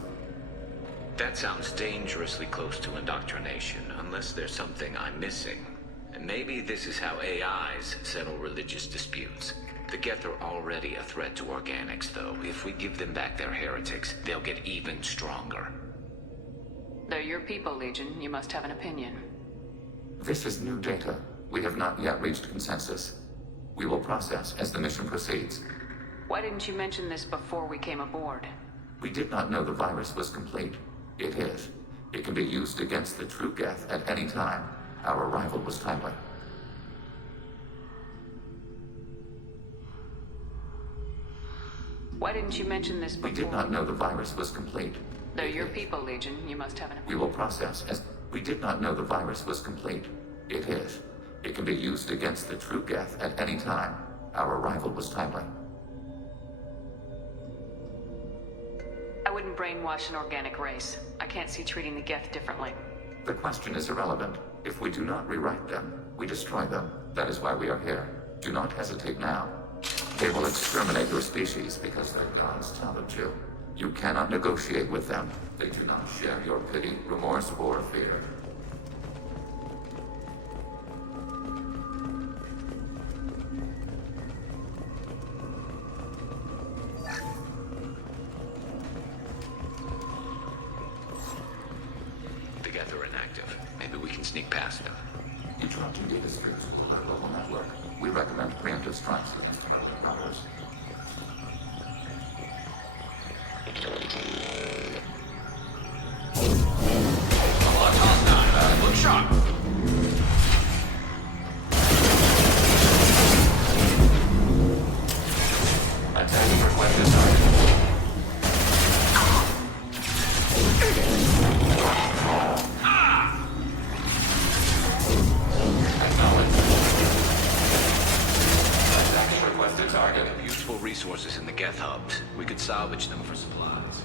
That sounds dangerously close to indoctrination, unless there's something I'm missing. And maybe this is how AIs settle religious disputes. The Geth are already a threat to organics, though. If we give them back their heretics, they'll get even stronger. They're your people, Legion. You must have an opinion. This is new data. We have not yet reached consensus. We will process as the mission proceeds. Why didn't you mention this before we came aboard? We did not know the virus was complete. It is. It can be used against the true Geth at any time. Our arrival was timely. Why didn't you mention this before? We did not know the virus was complete. They're your people, Legion. You must have an opinion. We will process as... We did not know the virus was complete. It is. It can be used against the true Geth at any time. Our arrival was timely. I wouldn't brainwash an organic race. I can't see treating the Geth differently. The question is irrelevant. If we do not rewrite them, we destroy them. That is why we are here. Do not hesitate now. They will exterminate your species because their gods tell them to. You cannot negotiate with them. They do not share your pity, remorse, or fear. The Geth are inactive. Maybe we can sneak past them. Interrupting data streams will alert local network. We recommend preemptive strikes against emerging routers. Look sharp! Attacking requested target. Attacking requested target. Useful resources in the Geth hubs. We could salvage them for supplies.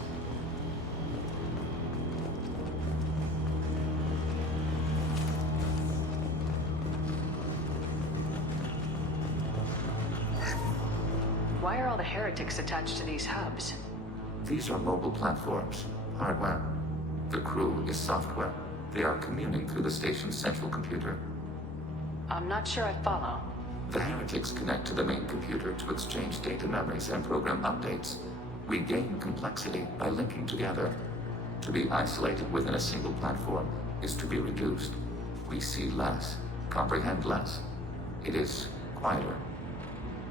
Why are all the heretics attached to these hubs? These are mobile platforms, hardware. The crew is software. They are communing through the station's central computer. I'm not sure I follow. The heretics connect to the main computer to exchange data memories and program updates. We gain complexity by linking together. To be isolated within a single platform is to be reduced. We see less, comprehend less. It is quieter.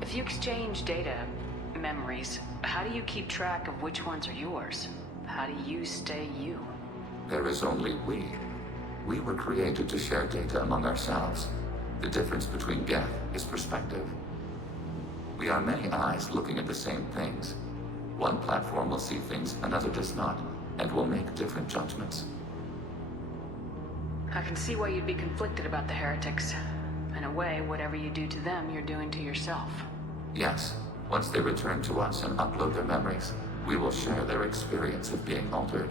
If you exchange data, memories, how do you keep track of which ones are yours? How do you stay you? There is only we. We were created to share data among ourselves. The difference between Geth is perspective. We are many eyes looking at the same things. One platform will see things another does not, and will make different judgments. I can see why you'd be conflicted about the heretics. In a way, whatever you do to them, you're doing to yourself. Yes, once they return to us and upload their memories, we will share their experience of being altered.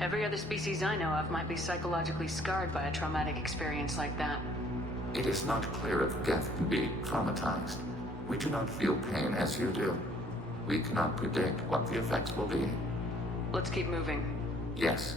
Every other species I know of might be psychologically scarred by a traumatic experience like that. It is not clear if Geth can be traumatized. We do not feel pain as you do. We cannot predict what the effects will be. Let's keep moving. Yes.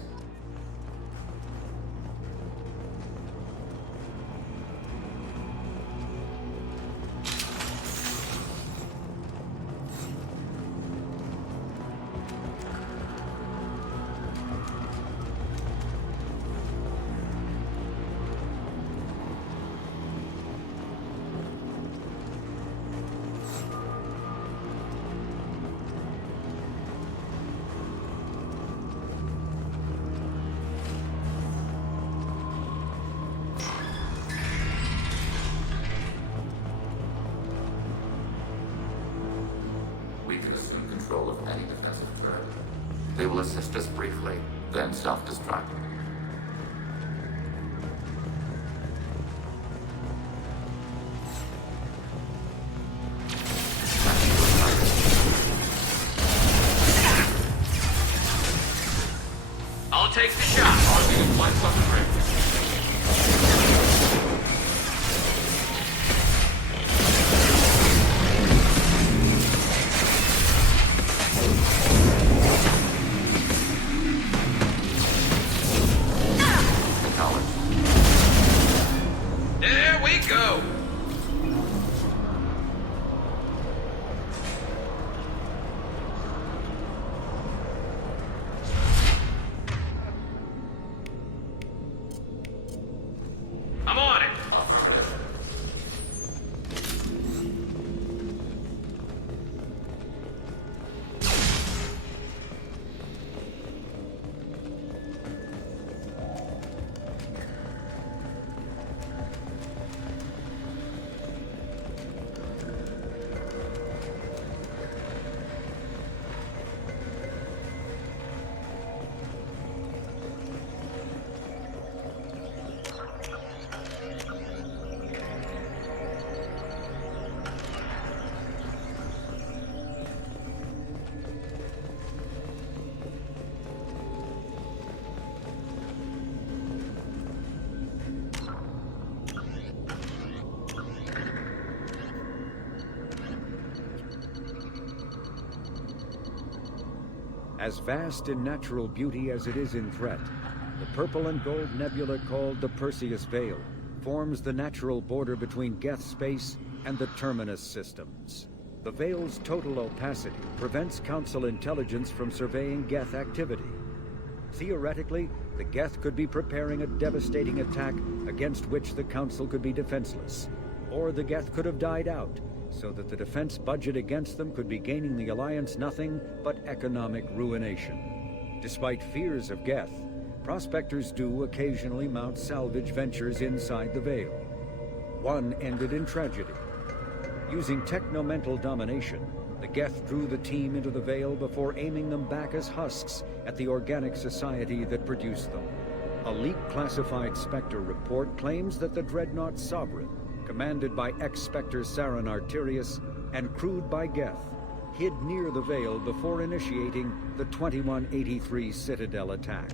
Of any defensive threat. They will assist us briefly, then self-destruct. I'll take the shot. Targeting flight submarine. There we go! I'm on it! As vast in natural beauty as it is in threat, the purple and gold nebula called the Perseus Veil forms the natural border between Geth space and the Terminus systems. The Veil's total opacity prevents Council intelligence from surveying Geth activity. Theoretically, the Geth could be preparing a devastating attack against which the Council could be defenseless. Or the Geth could have died out, so that the defense budget against them could be gaining the Alliance nothing but economic ruination. Despite fears of Geth, prospectors do occasionally mount salvage ventures inside the Veil. One ended in tragedy. Using techno-mental domination, the Geth drew the team into the Veil before aiming them back as husks at the organic society that produced them. A leak-classified Spectre report claims that the Dreadnought Sovereign, commanded by ex-Spectre Saren Arterius and crewed by Geth, hid near the Veil before initiating the 2183 Citadel attack.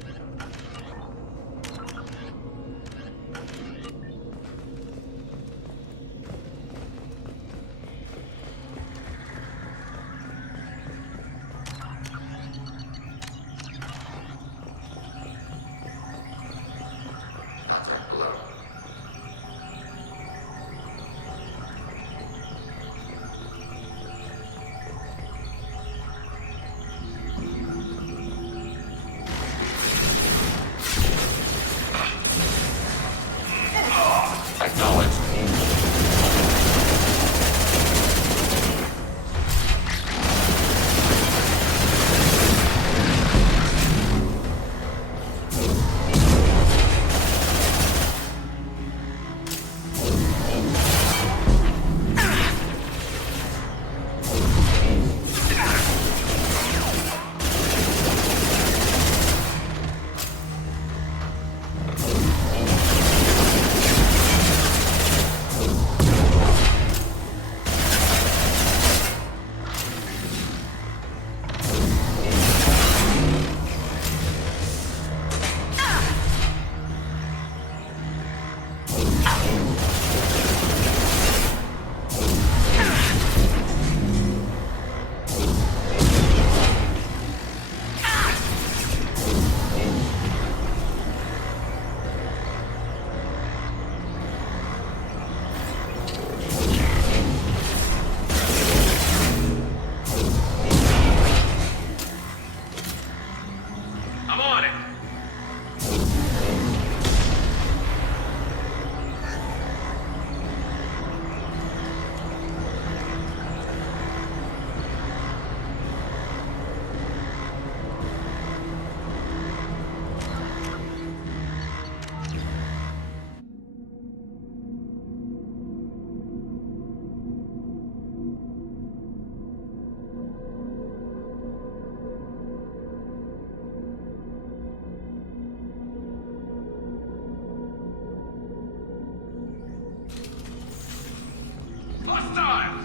Hostiles!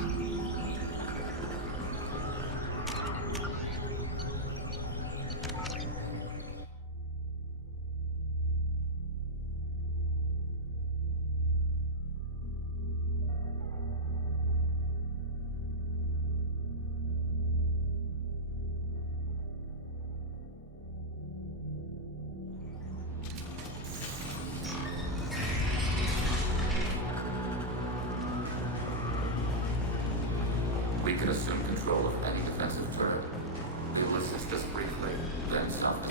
We could assume control of any defensive turret. We'll assist us briefly, then stop it.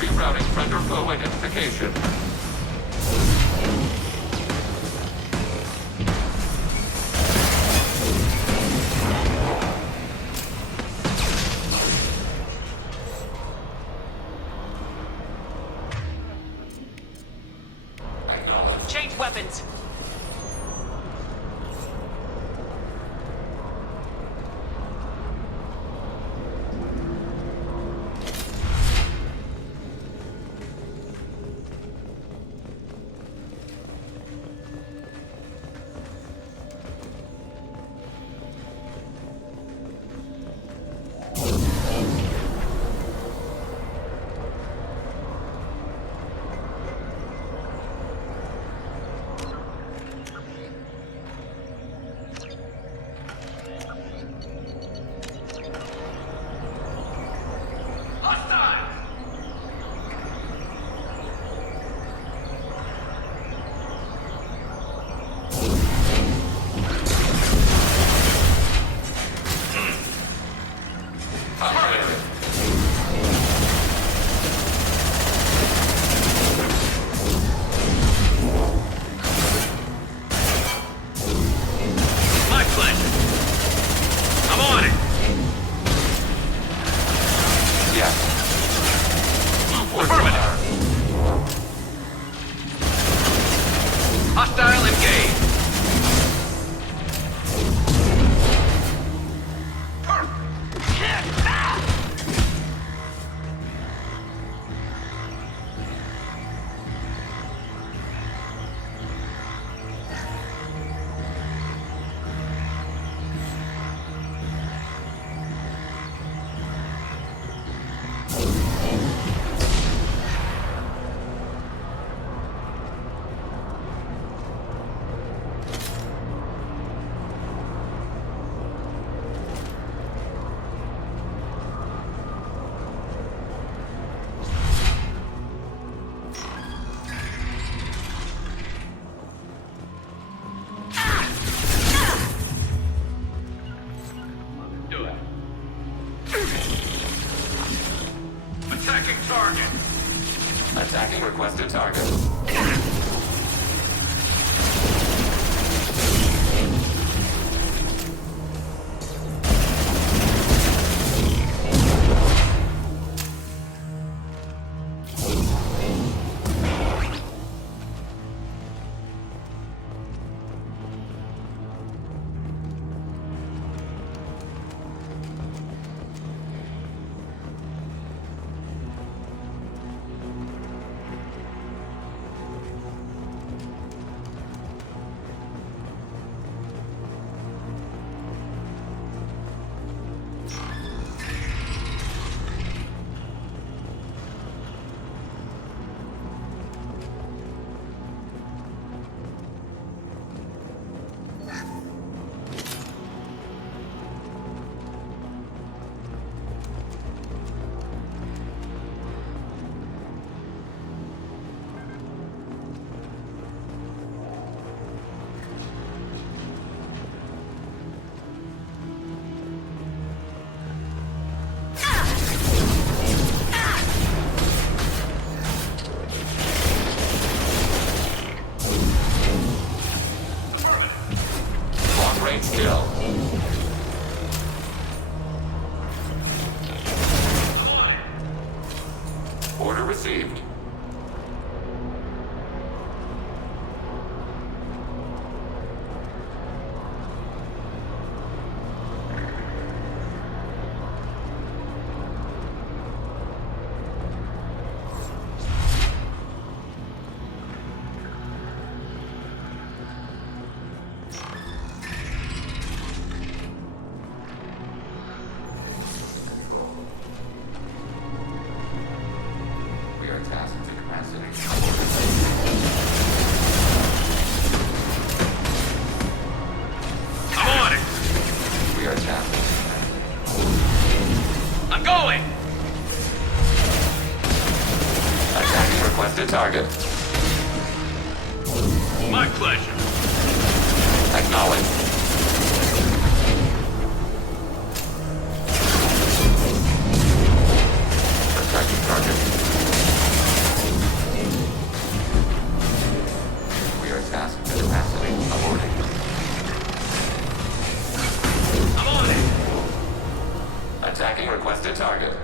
Rerouting friend or foe identification. Change weapons. Hostile engaged. Attacking target. Attacking requested target. Remain still. Order received. Target. My pleasure. Acknowledge. Attacking target. We are tasked with capacity aborting. I'm on it. Attacking requested target.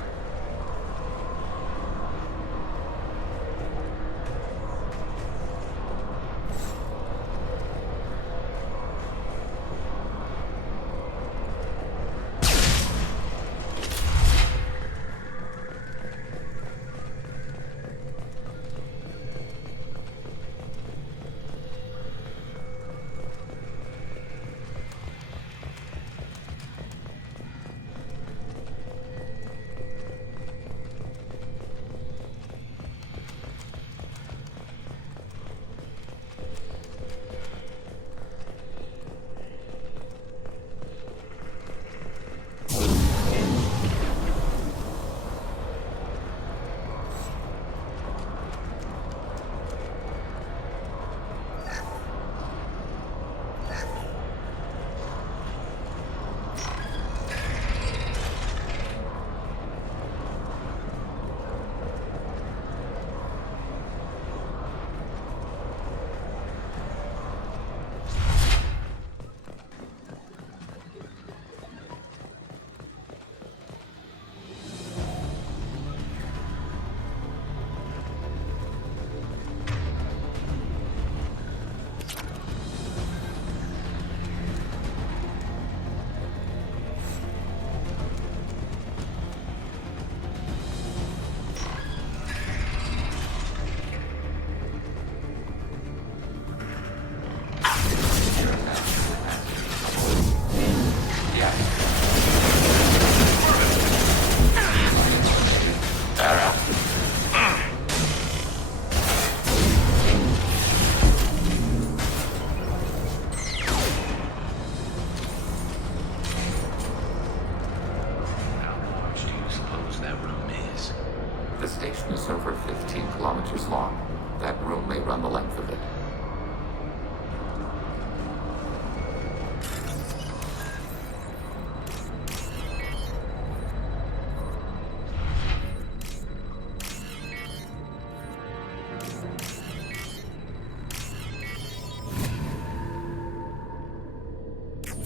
The station is over 15 kilometers long. That room may run the length of it.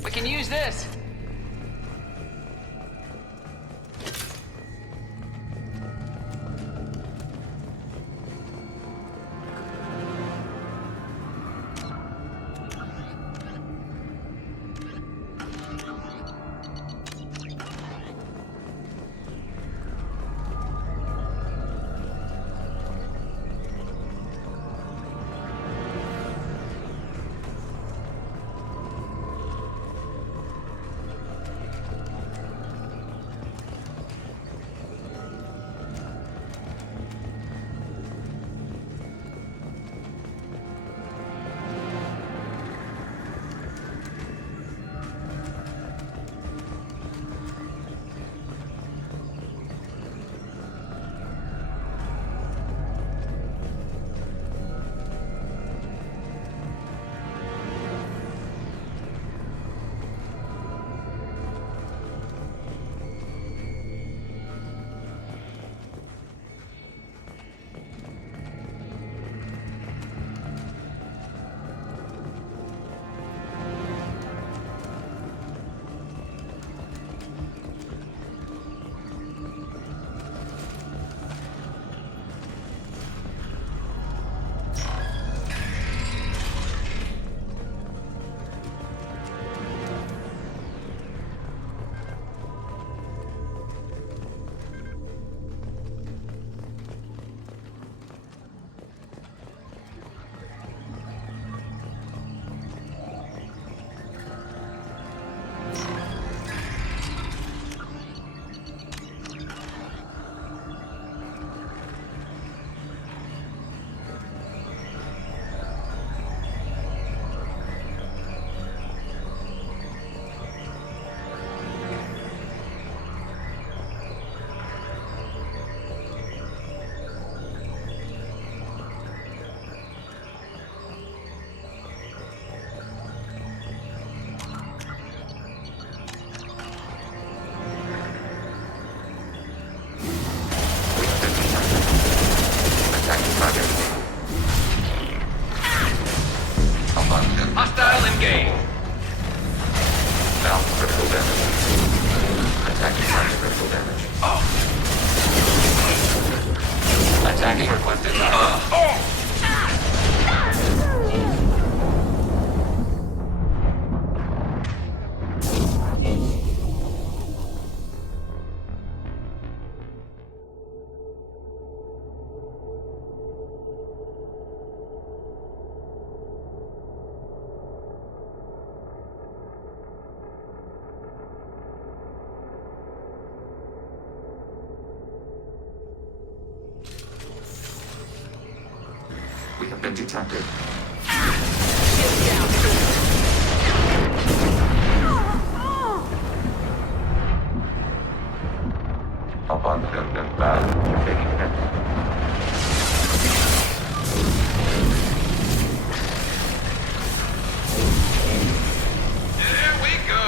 We can use this. Tagging requested. We have been detected. Upon symptom bad, taking hits. There we go.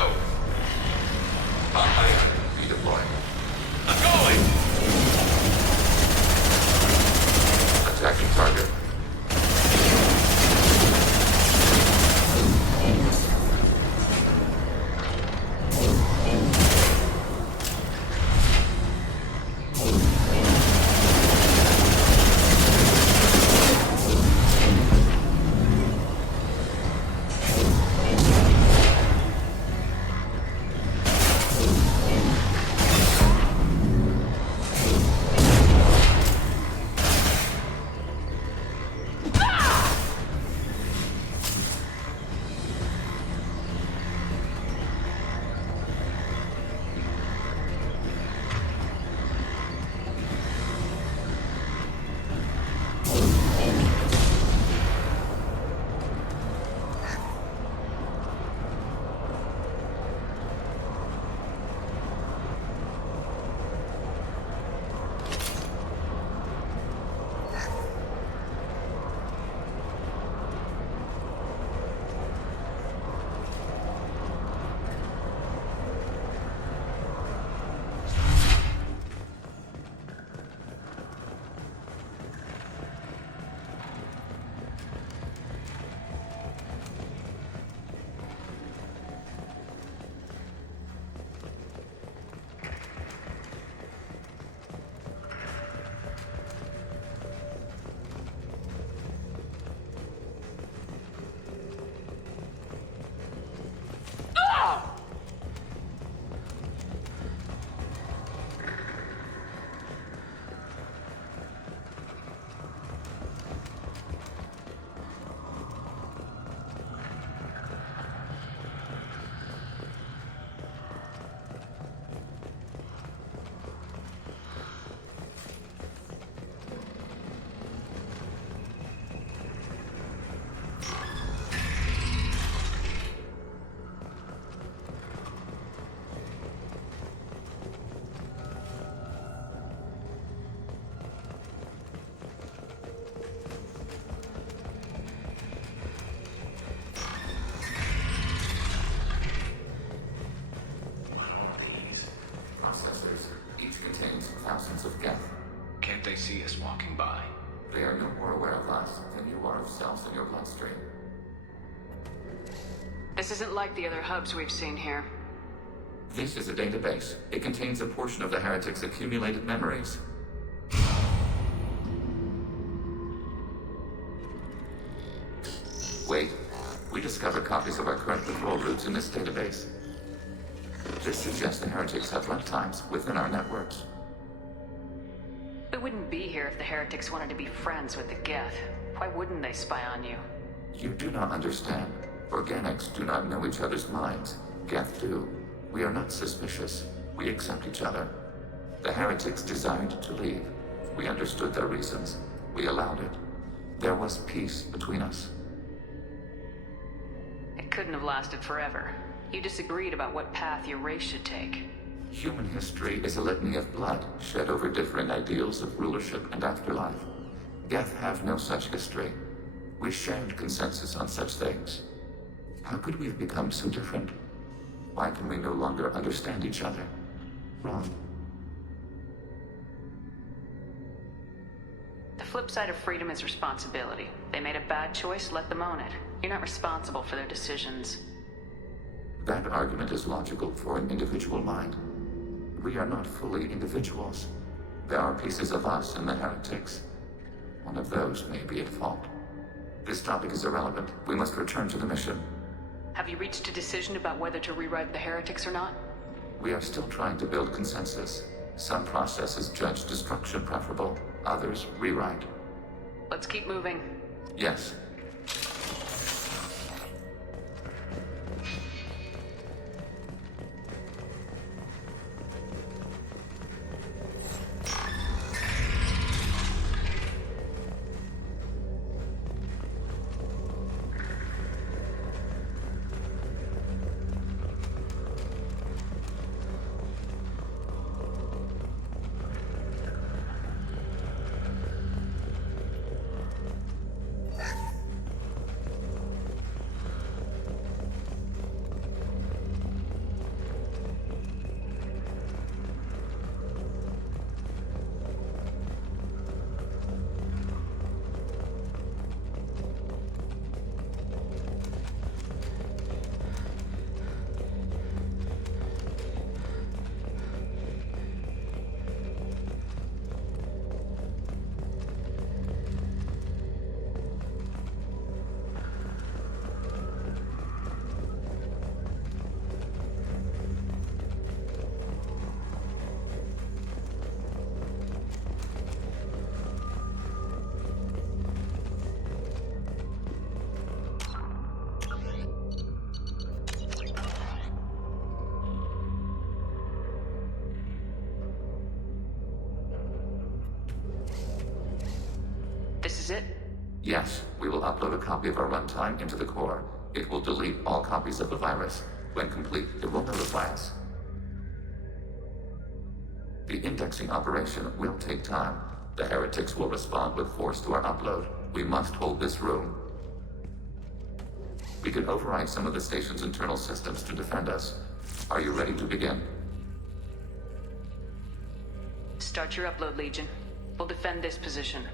Be deployed. I'm going. Attacking target. Thousands of geth. Can't they see us walking by? They are no more aware of us than you are of cells in your bloodstream. This isn't like the other hubs we've seen here. This is a database. It contains a portion of the heretics' accumulated memories. Wait. We discovered copies of our current patrol routes in this database. This suggests the heretics have lifetimes within our networks. We wouldn't be here if the heretics wanted to be friends with the Geth. Why wouldn't they spy on you? You do not understand. Organics do not know each other's minds. Geth do. We are not suspicious. We accept each other. The heretics desired to leave. We understood their reasons. We allowed it. There was peace between us. It couldn't have lasted forever. You disagreed about what path your race should take. Human history is a litany of blood shed over different ideals of rulership and afterlife. Geth have no such history. We shared consensus on such things. How could we have become so different? Why can we no longer understand each other? Wrong. The flip side of freedom is responsibility. They made a bad choice, let them own it. You're not responsible for their decisions. That argument is logical for an individual mind. We are not fully individuals. There are pieces of us in the heretics. One of those may be at fault. This topic is irrelevant. We must return to the mission. Have you reached a decision about whether to rewrite the heretics or not? We are still trying to build consensus. Some processes judge destruction preferable, others rewrite. Let's keep moving. Yes. This is it? Yes, we will upload a copy of our runtime into the core. It will delete all copies of the virus. When complete, it will notify us. The indexing operation will take time. The heretics will respond with force to our upload. We must hold this room. We can override some of the station's internal systems to defend us. Are you ready to begin? Start your upload, Legion. We'll defend this position.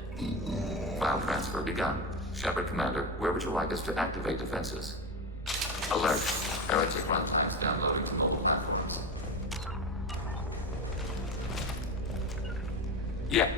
File transfer begun. Shepard Commander, where would you like us to activate defenses? Alert. Heretic runtimes downloading to mobile platforms. Yeah.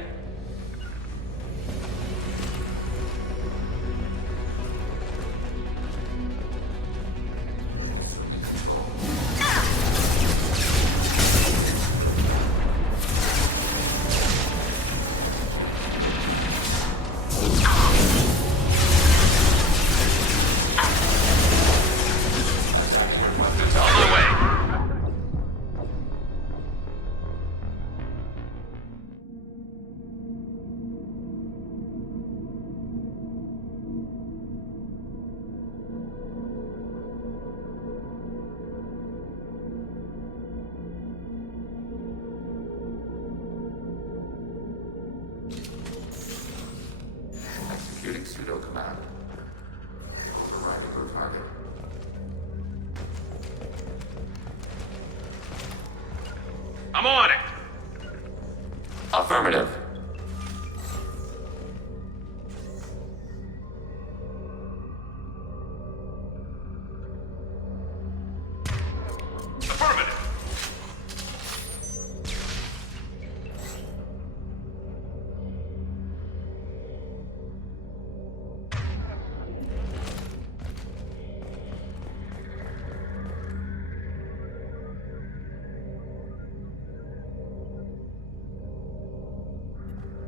Executing pseudo command. Overriding your target. I'm on it! Affirmative. Affirmative!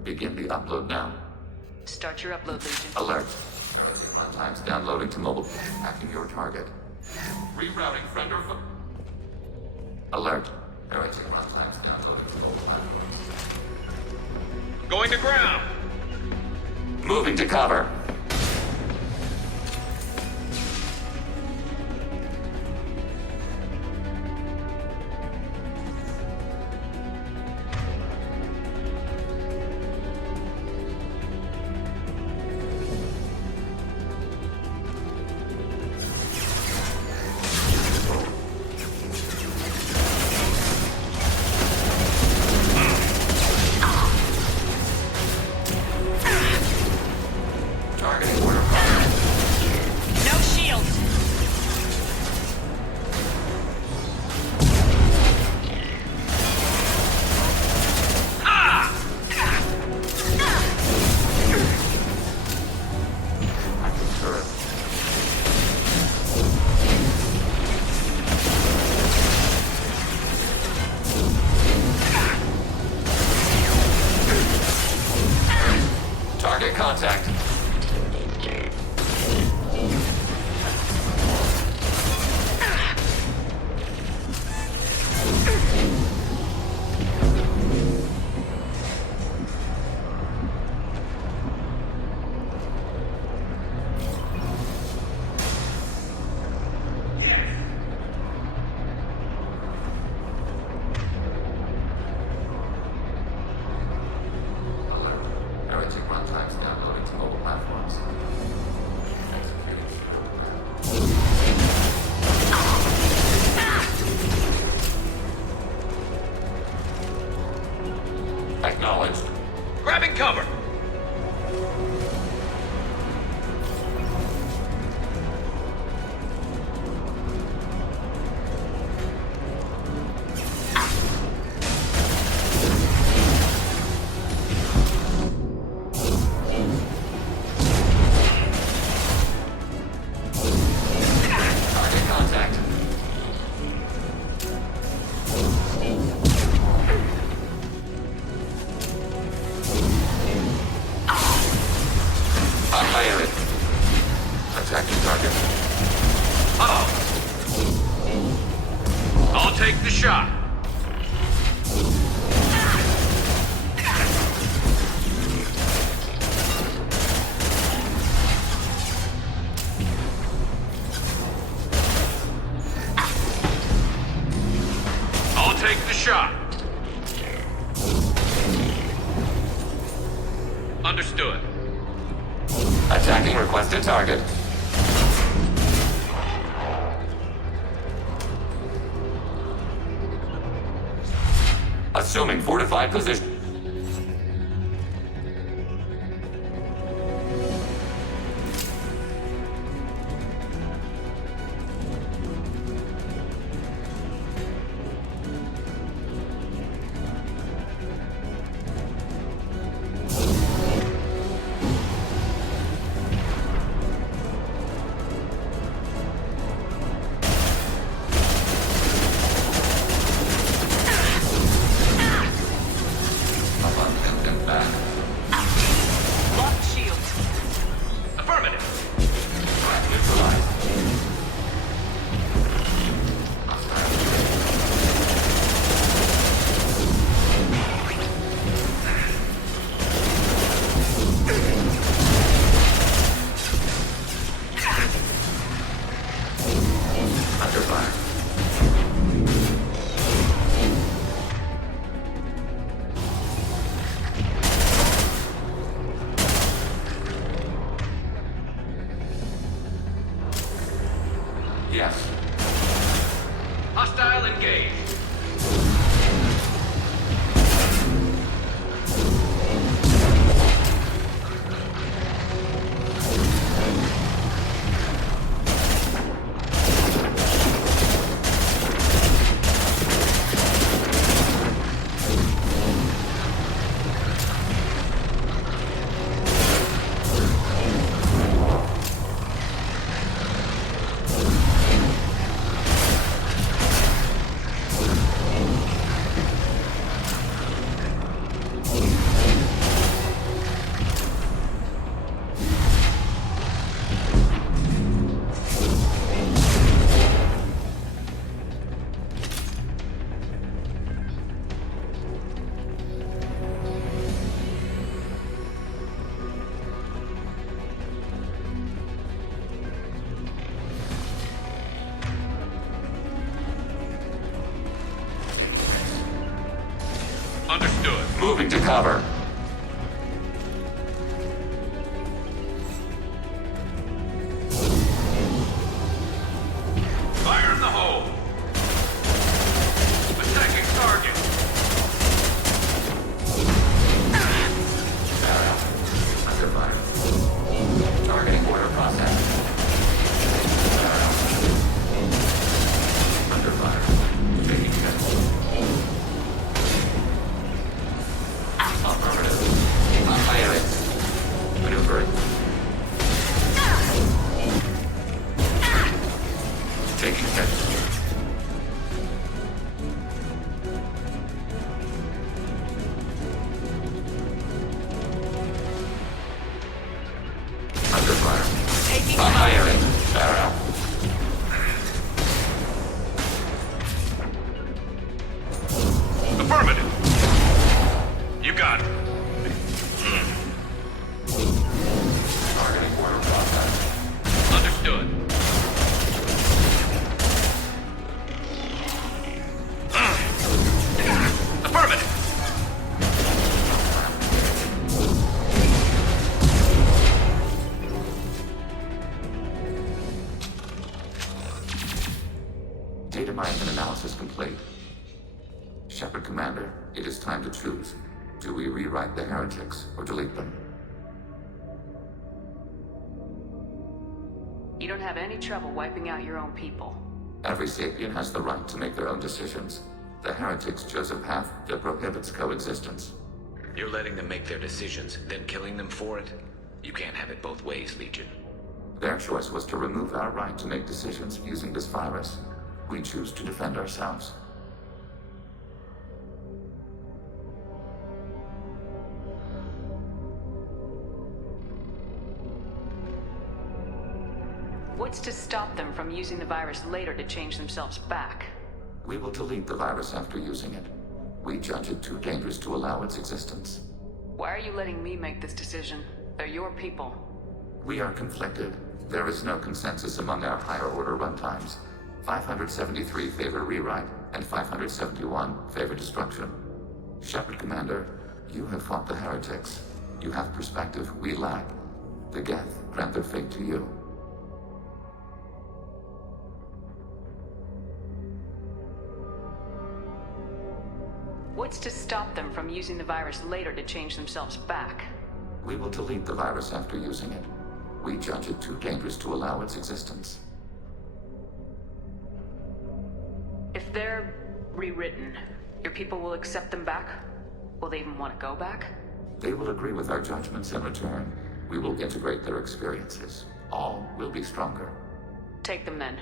Begin the upload now. Start your upload, Legion. Alert. Runtimes downloading to mobile. Hacking your target. Rerouting friend or foe. Alert. Heretic runtimes downloading to mobile platforms. Going to ground! Moving to cover. take the shot. I'll take the shot. Understood. Attacking requested target. Assuming fortified position. Locked shield. Affirmative. Under fire. Yes. Hostile engaged. Understood. Moving to cover. Fire in the hole. Attacking target. Under fire. Targeting order process. Under fire. Taking hit. Affirmative. Firing. Maneuvering. Taking hit. Under fire. Taking Firing. Barrel. Affirmative. You got it. Targeting order process. Understood. Affirmative. Data mining and analysis complete. Shepard Commander, it is time to choose. Do we rewrite the heretics or delete them? You don't have any trouble wiping out your own people. Every sapient has the right to make their own decisions. The heretics chose a path that prohibits coexistence. You're letting them make their decisions, then killing them for it? You can't have it both ways, Legion. Their choice was to remove our right to make decisions using this virus. We choose to defend ourselves. What's to stop them from using the virus later to change themselves back? We will delete the virus after using it. We judge it too dangerous to allow its existence. Why are you letting me make this decision? They're your people. We are conflicted. There is no consensus among our higher order runtimes. 573 favor rewrite, and 571 favor destruction. Shepard Commander, you have fought the heretics. You have perspective we lack. The Geth grant their fate to you. What's to stop them from using the virus later to change themselves back? We will delete the virus after using it. We judge it too dangerous to allow its existence. If they're rewritten, your people will accept them back? Will they even want to go back? They will agree with our judgments in return. We will integrate their experiences. All will be stronger. Take them then.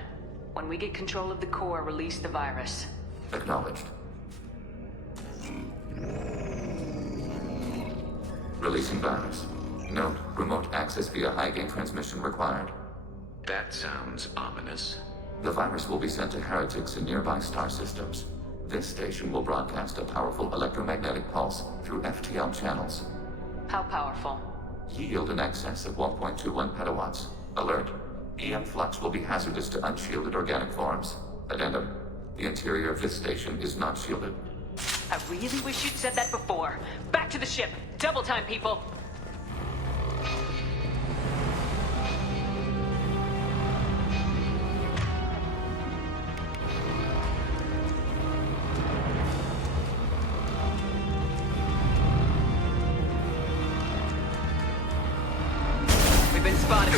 When we get control of the core, release the virus. Acknowledged. Releasing virus. Note, remote access via high-gain transmission required. That sounds ominous. The virus will be sent to heretics in nearby star systems. This station will broadcast a powerful electromagnetic pulse through FTL channels. How powerful? Yield in excess of 1.21 petawatts. Alert. EM flux will be hazardous to unshielded organic forms. Addendum. The interior of this station is not shielded. I really wish you'd said that before. Back to the ship. Double time, people. We've been spotted.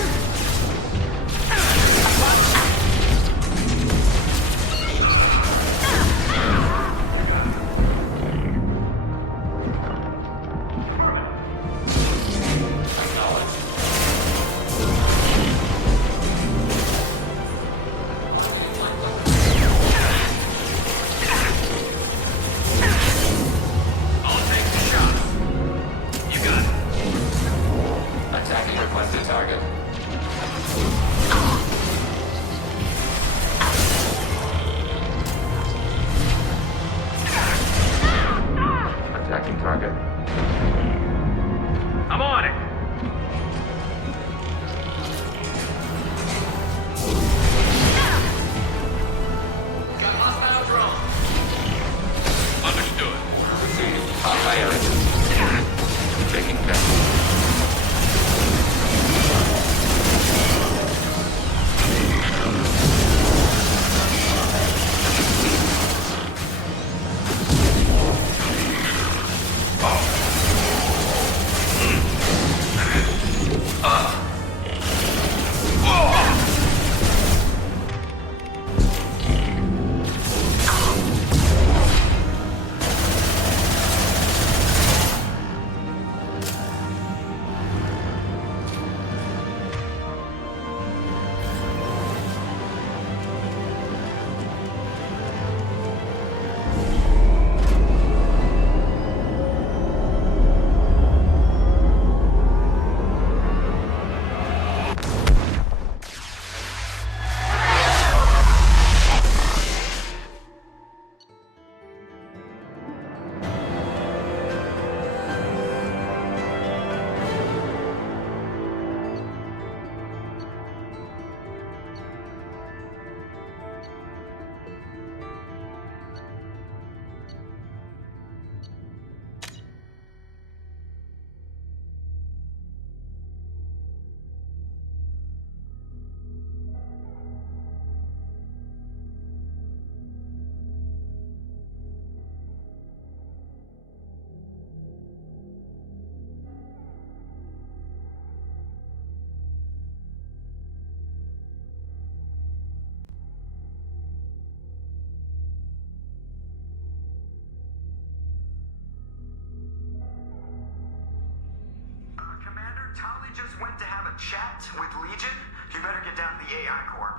Just went to have a chat with Legion. You better get down to the AI core.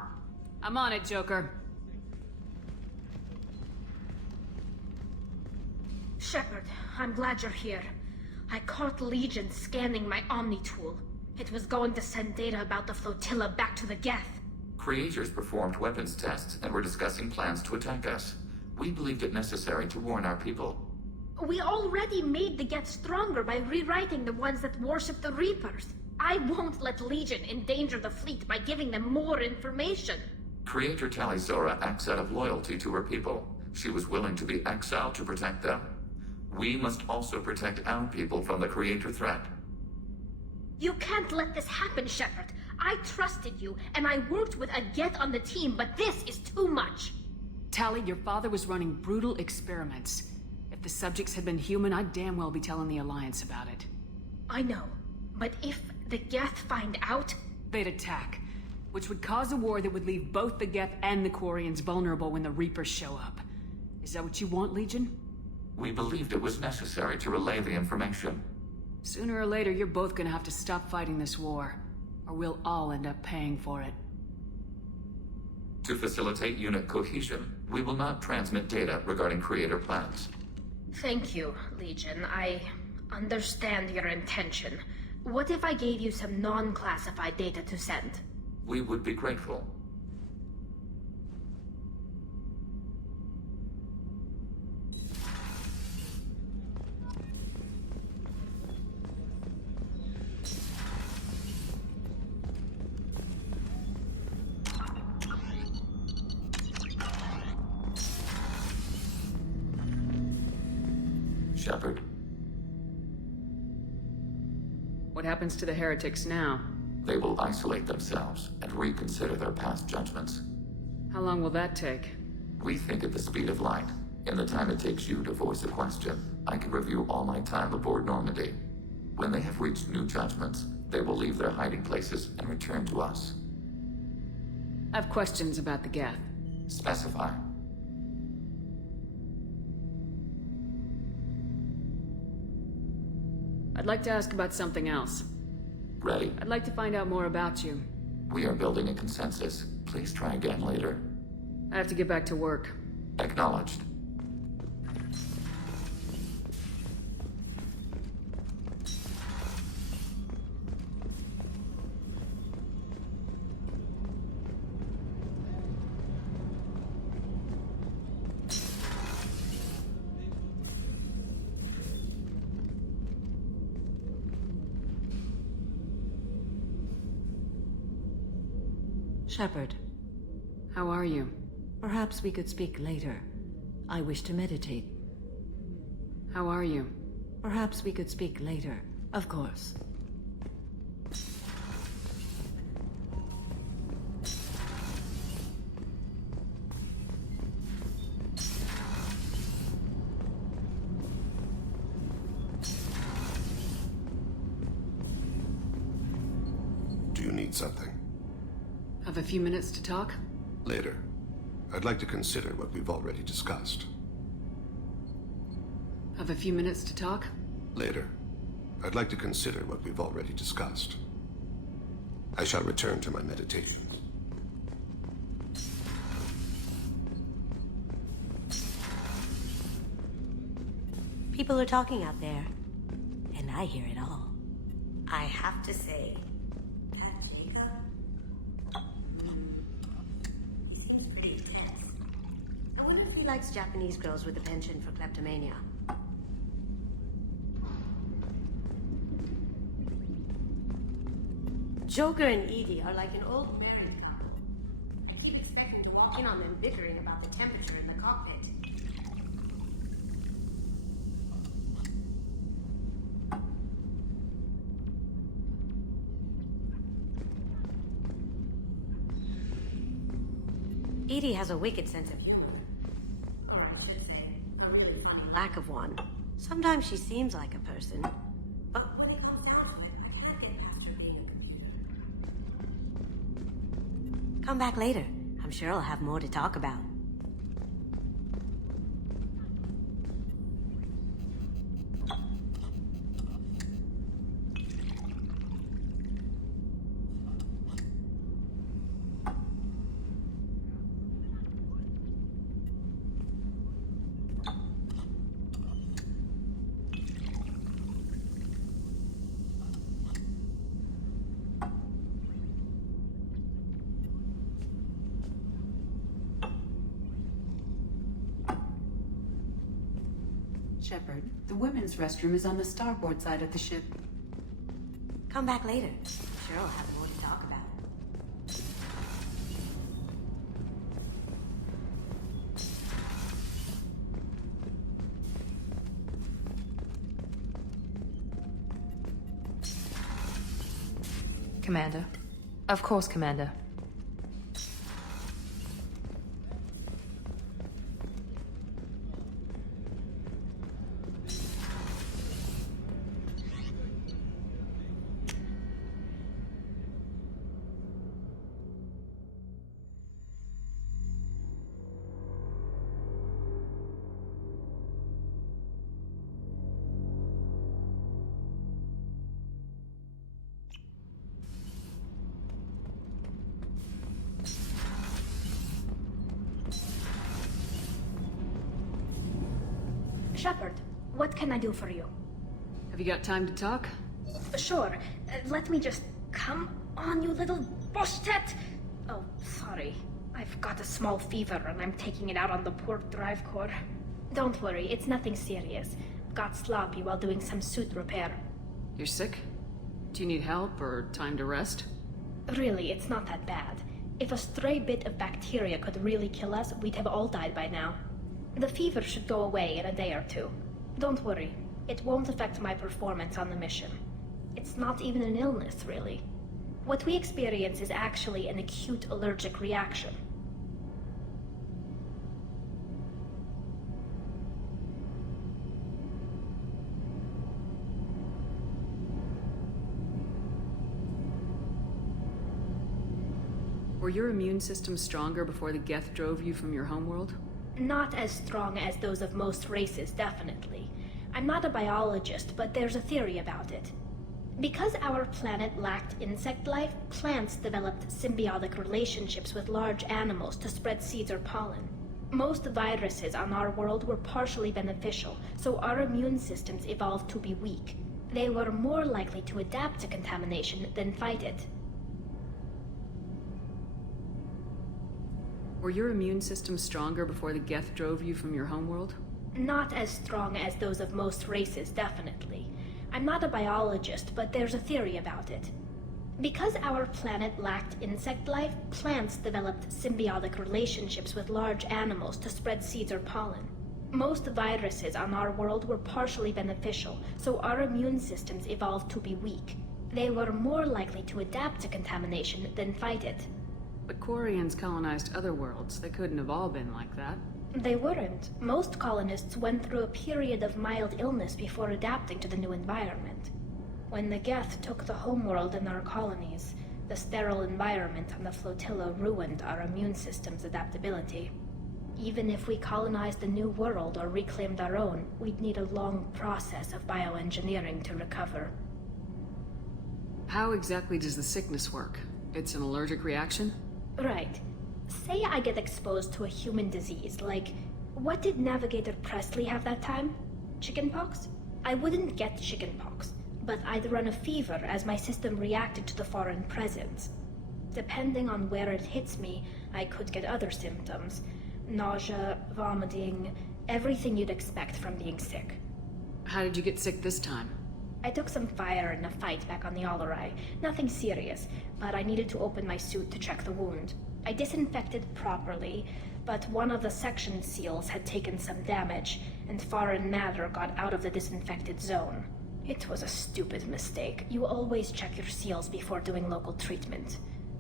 I'm on it, Joker. Shepard, I'm glad you're here. I caught Legion scanning my Omni tool. It was going to send data about the flotilla back to the Geth. Creators performed weapons tests and were discussing plans to attack us. We believed it necessary to warn our people. We already made the Geth stronger by rewriting the ones that worship the Reapers. I won't let Legion endanger the fleet by giving them more information. Creator Talizora acts out of loyalty to her people. She was willing to be exiled to protect them. We must also protect our people from the Creator threat. You can't let this happen, Shepard. I trusted you, and I worked with a Geth on the team, but this is too much. Tali, your father was running brutal experiments. If the subjects had been human, I'd damn well be telling the Alliance about it. I know, but if the Geth find out... They'd attack, which would cause a war that would leave both the Geth and the Quarians vulnerable when the Reapers show up. Is that what you want, Legion? We believed it was necessary to relay the information. Sooner or later, you're both gonna have to stop fighting this war, or we'll all end up paying for it. To facilitate unit cohesion, we will not transmit data regarding Creator plans. Thank you, Legion. I understand your intention. What if I gave you some non-classified data to send? We would be grateful. Shepard. What happens to the heretics now? They will isolate themselves and reconsider their past judgments. How long will that take? We think at the speed of light. In the time it takes you to voice a question, I can review all my time aboard Normandy. When they have reached new judgments, they will leave their hiding places and return to us. I have questions about the Geth. Specify. I'd like to ask about something else. Ready? I'd like to find out more about you. We are building a consensus. Please try again later. I have to get back to work. Acknowledged. Shepard. How are you? Perhaps we could speak later. I wish to meditate. How are you? Perhaps we could speak later. Of course. Do you need something? Have a few minutes to talk? Later. I'd like to consider what we've already discussed. Have a few minutes to talk? Later. I'd like to consider what we've already discussed. I shall return to my meditations. People are talking out there, and I hear it all. I have to say, that Jacob... he seems pretty tense. I wonder if he likes Japanese girls with a penchant for kleptomania. Joker and Edie are like an old married couple. I keep expecting to walk in on them bickering about the temperature in the cockpit. Edie has a wicked sense of humor. Or I should say, a really funny lack of one. Sometimes she seems like a person, but when it comes down to it, I can't get past her being a computer. Come back later. I'm sure I'll have more to talk about. Shepard, the women's restroom is on the starboard side of the ship. Come back later. Sure, I'll have more to talk about. Commander. Of course, Commander. Shepard, what can I do for you? Have you got time to talk? Sure. Let me just... Come on, you little boshtet! Oh, sorry. I've got a small fever and I'm taking it out on the poor drive core. Don't worry, it's nothing serious. Got sloppy while doing some suit repair. You're sick? Do you need help or time to rest? Really, it's not that bad. If a stray bit of bacteria could really kill us, we'd have all died by now. The fever should go away in a day or two. Don't worry, it won't affect my performance on the mission. It's not even an illness, really. What we experience is actually an acute allergic reaction. Were your immune system stronger before the Geth drove you from your homeworld? Not as strong as those of most races, definitely. I'm not a biologist, but there's a theory about it. Because our planet lacked insect life, plants developed symbiotic relationships with large animals to spread seeds or pollen. Most viruses on our world were partially beneficial, so our immune systems evolved to be weak. They were more likely to adapt to contamination than fight it. Were your immune system stronger before the Geth drove you from your homeworld? Not as strong as those of most races, definitely. I'm not a biologist, but there's a theory about it. Because our planet lacked insect life, plants developed symbiotic relationships with large animals to spread seeds or pollen. Most viruses on our world were partially beneficial, so our immune systems evolved to be weak. They were more likely to adapt to contamination than fight it. But Quarians colonized other worlds. They couldn't have all been like that. They weren't. Most colonists went through a period of mild illness before adapting to the new environment. When the Geth took the homeworld in our colonies, the sterile environment on the flotilla ruined our immune system's adaptability. Even if we colonized the new world or reclaimed our own, we'd need a long process of bioengineering to recover. How exactly does the sickness work? It's an allergic reaction? Right. Say I get exposed to a human disease, like... What did Navigator Presley have that time? Chickenpox? I wouldn't get chickenpox, but I'd run a fever as my system reacted to the foreign presence. Depending on where it hits me, I could get other symptoms. Nausea, vomiting, everything you'd expect from being sick. How did you get sick this time? I took some fire in a fight back on the Allerai. Nothing serious, but I needed to open my suit to check the wound. I disinfected properly, but one of the section seals had taken some damage, and foreign matter got out of the disinfected zone. It was a stupid mistake. You always check your seals before doing local treatment.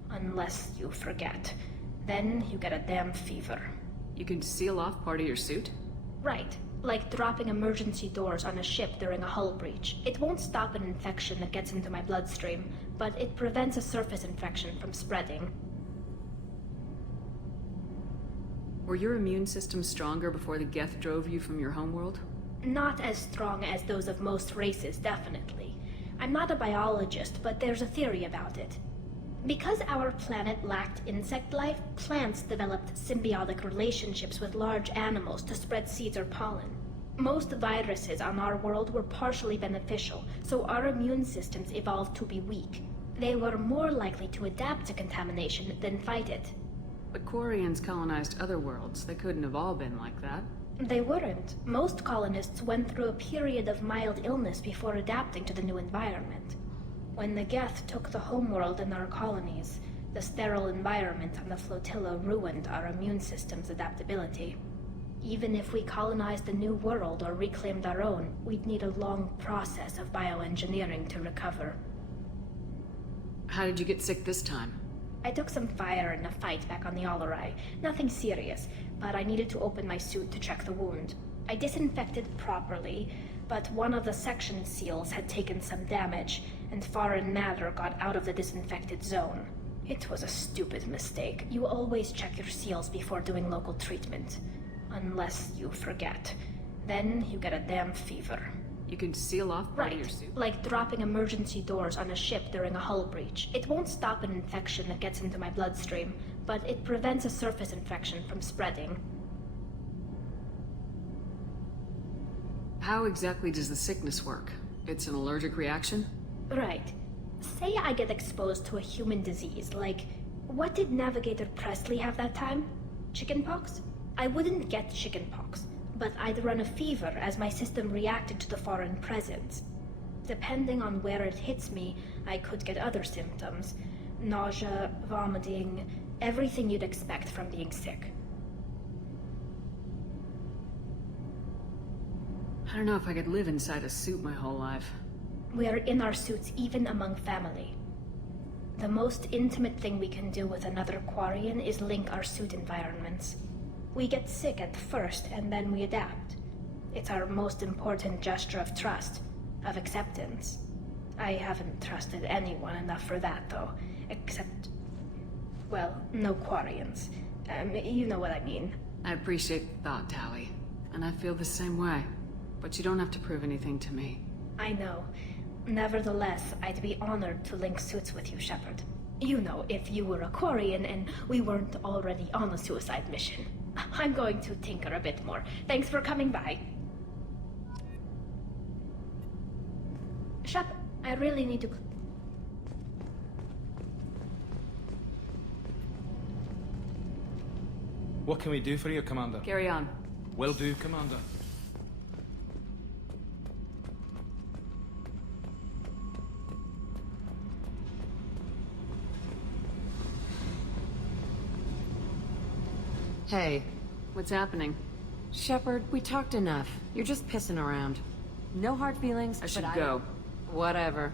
Unless you forget. Then you get a damn fever. You can seal off part of your suit? Right. Like dropping emergency doors on a ship during a hull breach. It won't stop an infection that gets into my bloodstream, but it prevents a surface infection from spreading. Were your immune system stronger before the Geth drove you from your homeworld? Not as strong as those of most races, definitely. I'm not a biologist, but there's a theory about it. Because our planet lacked insect life, plants developed symbiotic relationships with large animals to spread seeds or pollen. Most viruses on our world were partially beneficial, so our immune systems evolved to be weak. They were more likely to adapt to contamination than fight it. But Quarians colonized other worlds. They couldn't have all been like that. They weren't. Most colonists went through a period of mild illness before adapting to the new environment. When the Geth took the homeworld in our colonies, the sterile environment on the flotilla ruined our immune system's adaptability. Even if we colonized a new world or reclaimed our own, we'd need a long process of bioengineering to recover. How did you get sick this time? I took some fire in a fight back on the Alarai. Nothing serious, but I needed to open my suit to check the wound. I disinfected properly, but one of the section seals had taken some damage, and foreign matter got out of the disinfected zone. It was a stupid mistake. You always check your seals before doing local treatment. Unless you forget. Then you get a damn fever. You can seal off part of your Right, suit? like dropping emergency doors on a ship during a hull breach. It won't stop an infection that gets into my bloodstream, but it prevents a surface infection from spreading. How exactly does the sickness work? It's an allergic reaction? Right. Say I get exposed to a human disease, like... What did Navigator Presley have that time? Chickenpox? I wouldn't get chickenpox, but I'd run a fever as my system reacted to the foreign presence. Depending on where it hits me, I could get other symptoms. Nausea, vomiting, everything you'd expect from being sick. I don't know if I could live inside a suit my whole life. We are in our suits even among family. The most intimate thing we can do with another Quarian is link our suit environments. We get sick at first, and then we adapt. It's our most important gesture of trust, of acceptance. I haven't trusted anyone enough for that, though. Except... well, no Quarians. You know what I mean. I appreciate the thought, Tali. And I feel the same way. But you don't have to prove anything to me. I know. Nevertheless, I'd be honored to link suits with you, Shepard. You know, if you were a Quarian and we weren't already on a suicide mission. I'm going to tinker a bit more. Thanks for coming by. Shep, I really need to... What can we do for you, Commander? Carry on. Will do, Commander. Hey. What's happening? Shepard, we talked enough. You're just pissing around. No hard feelings, I should but go. Whatever.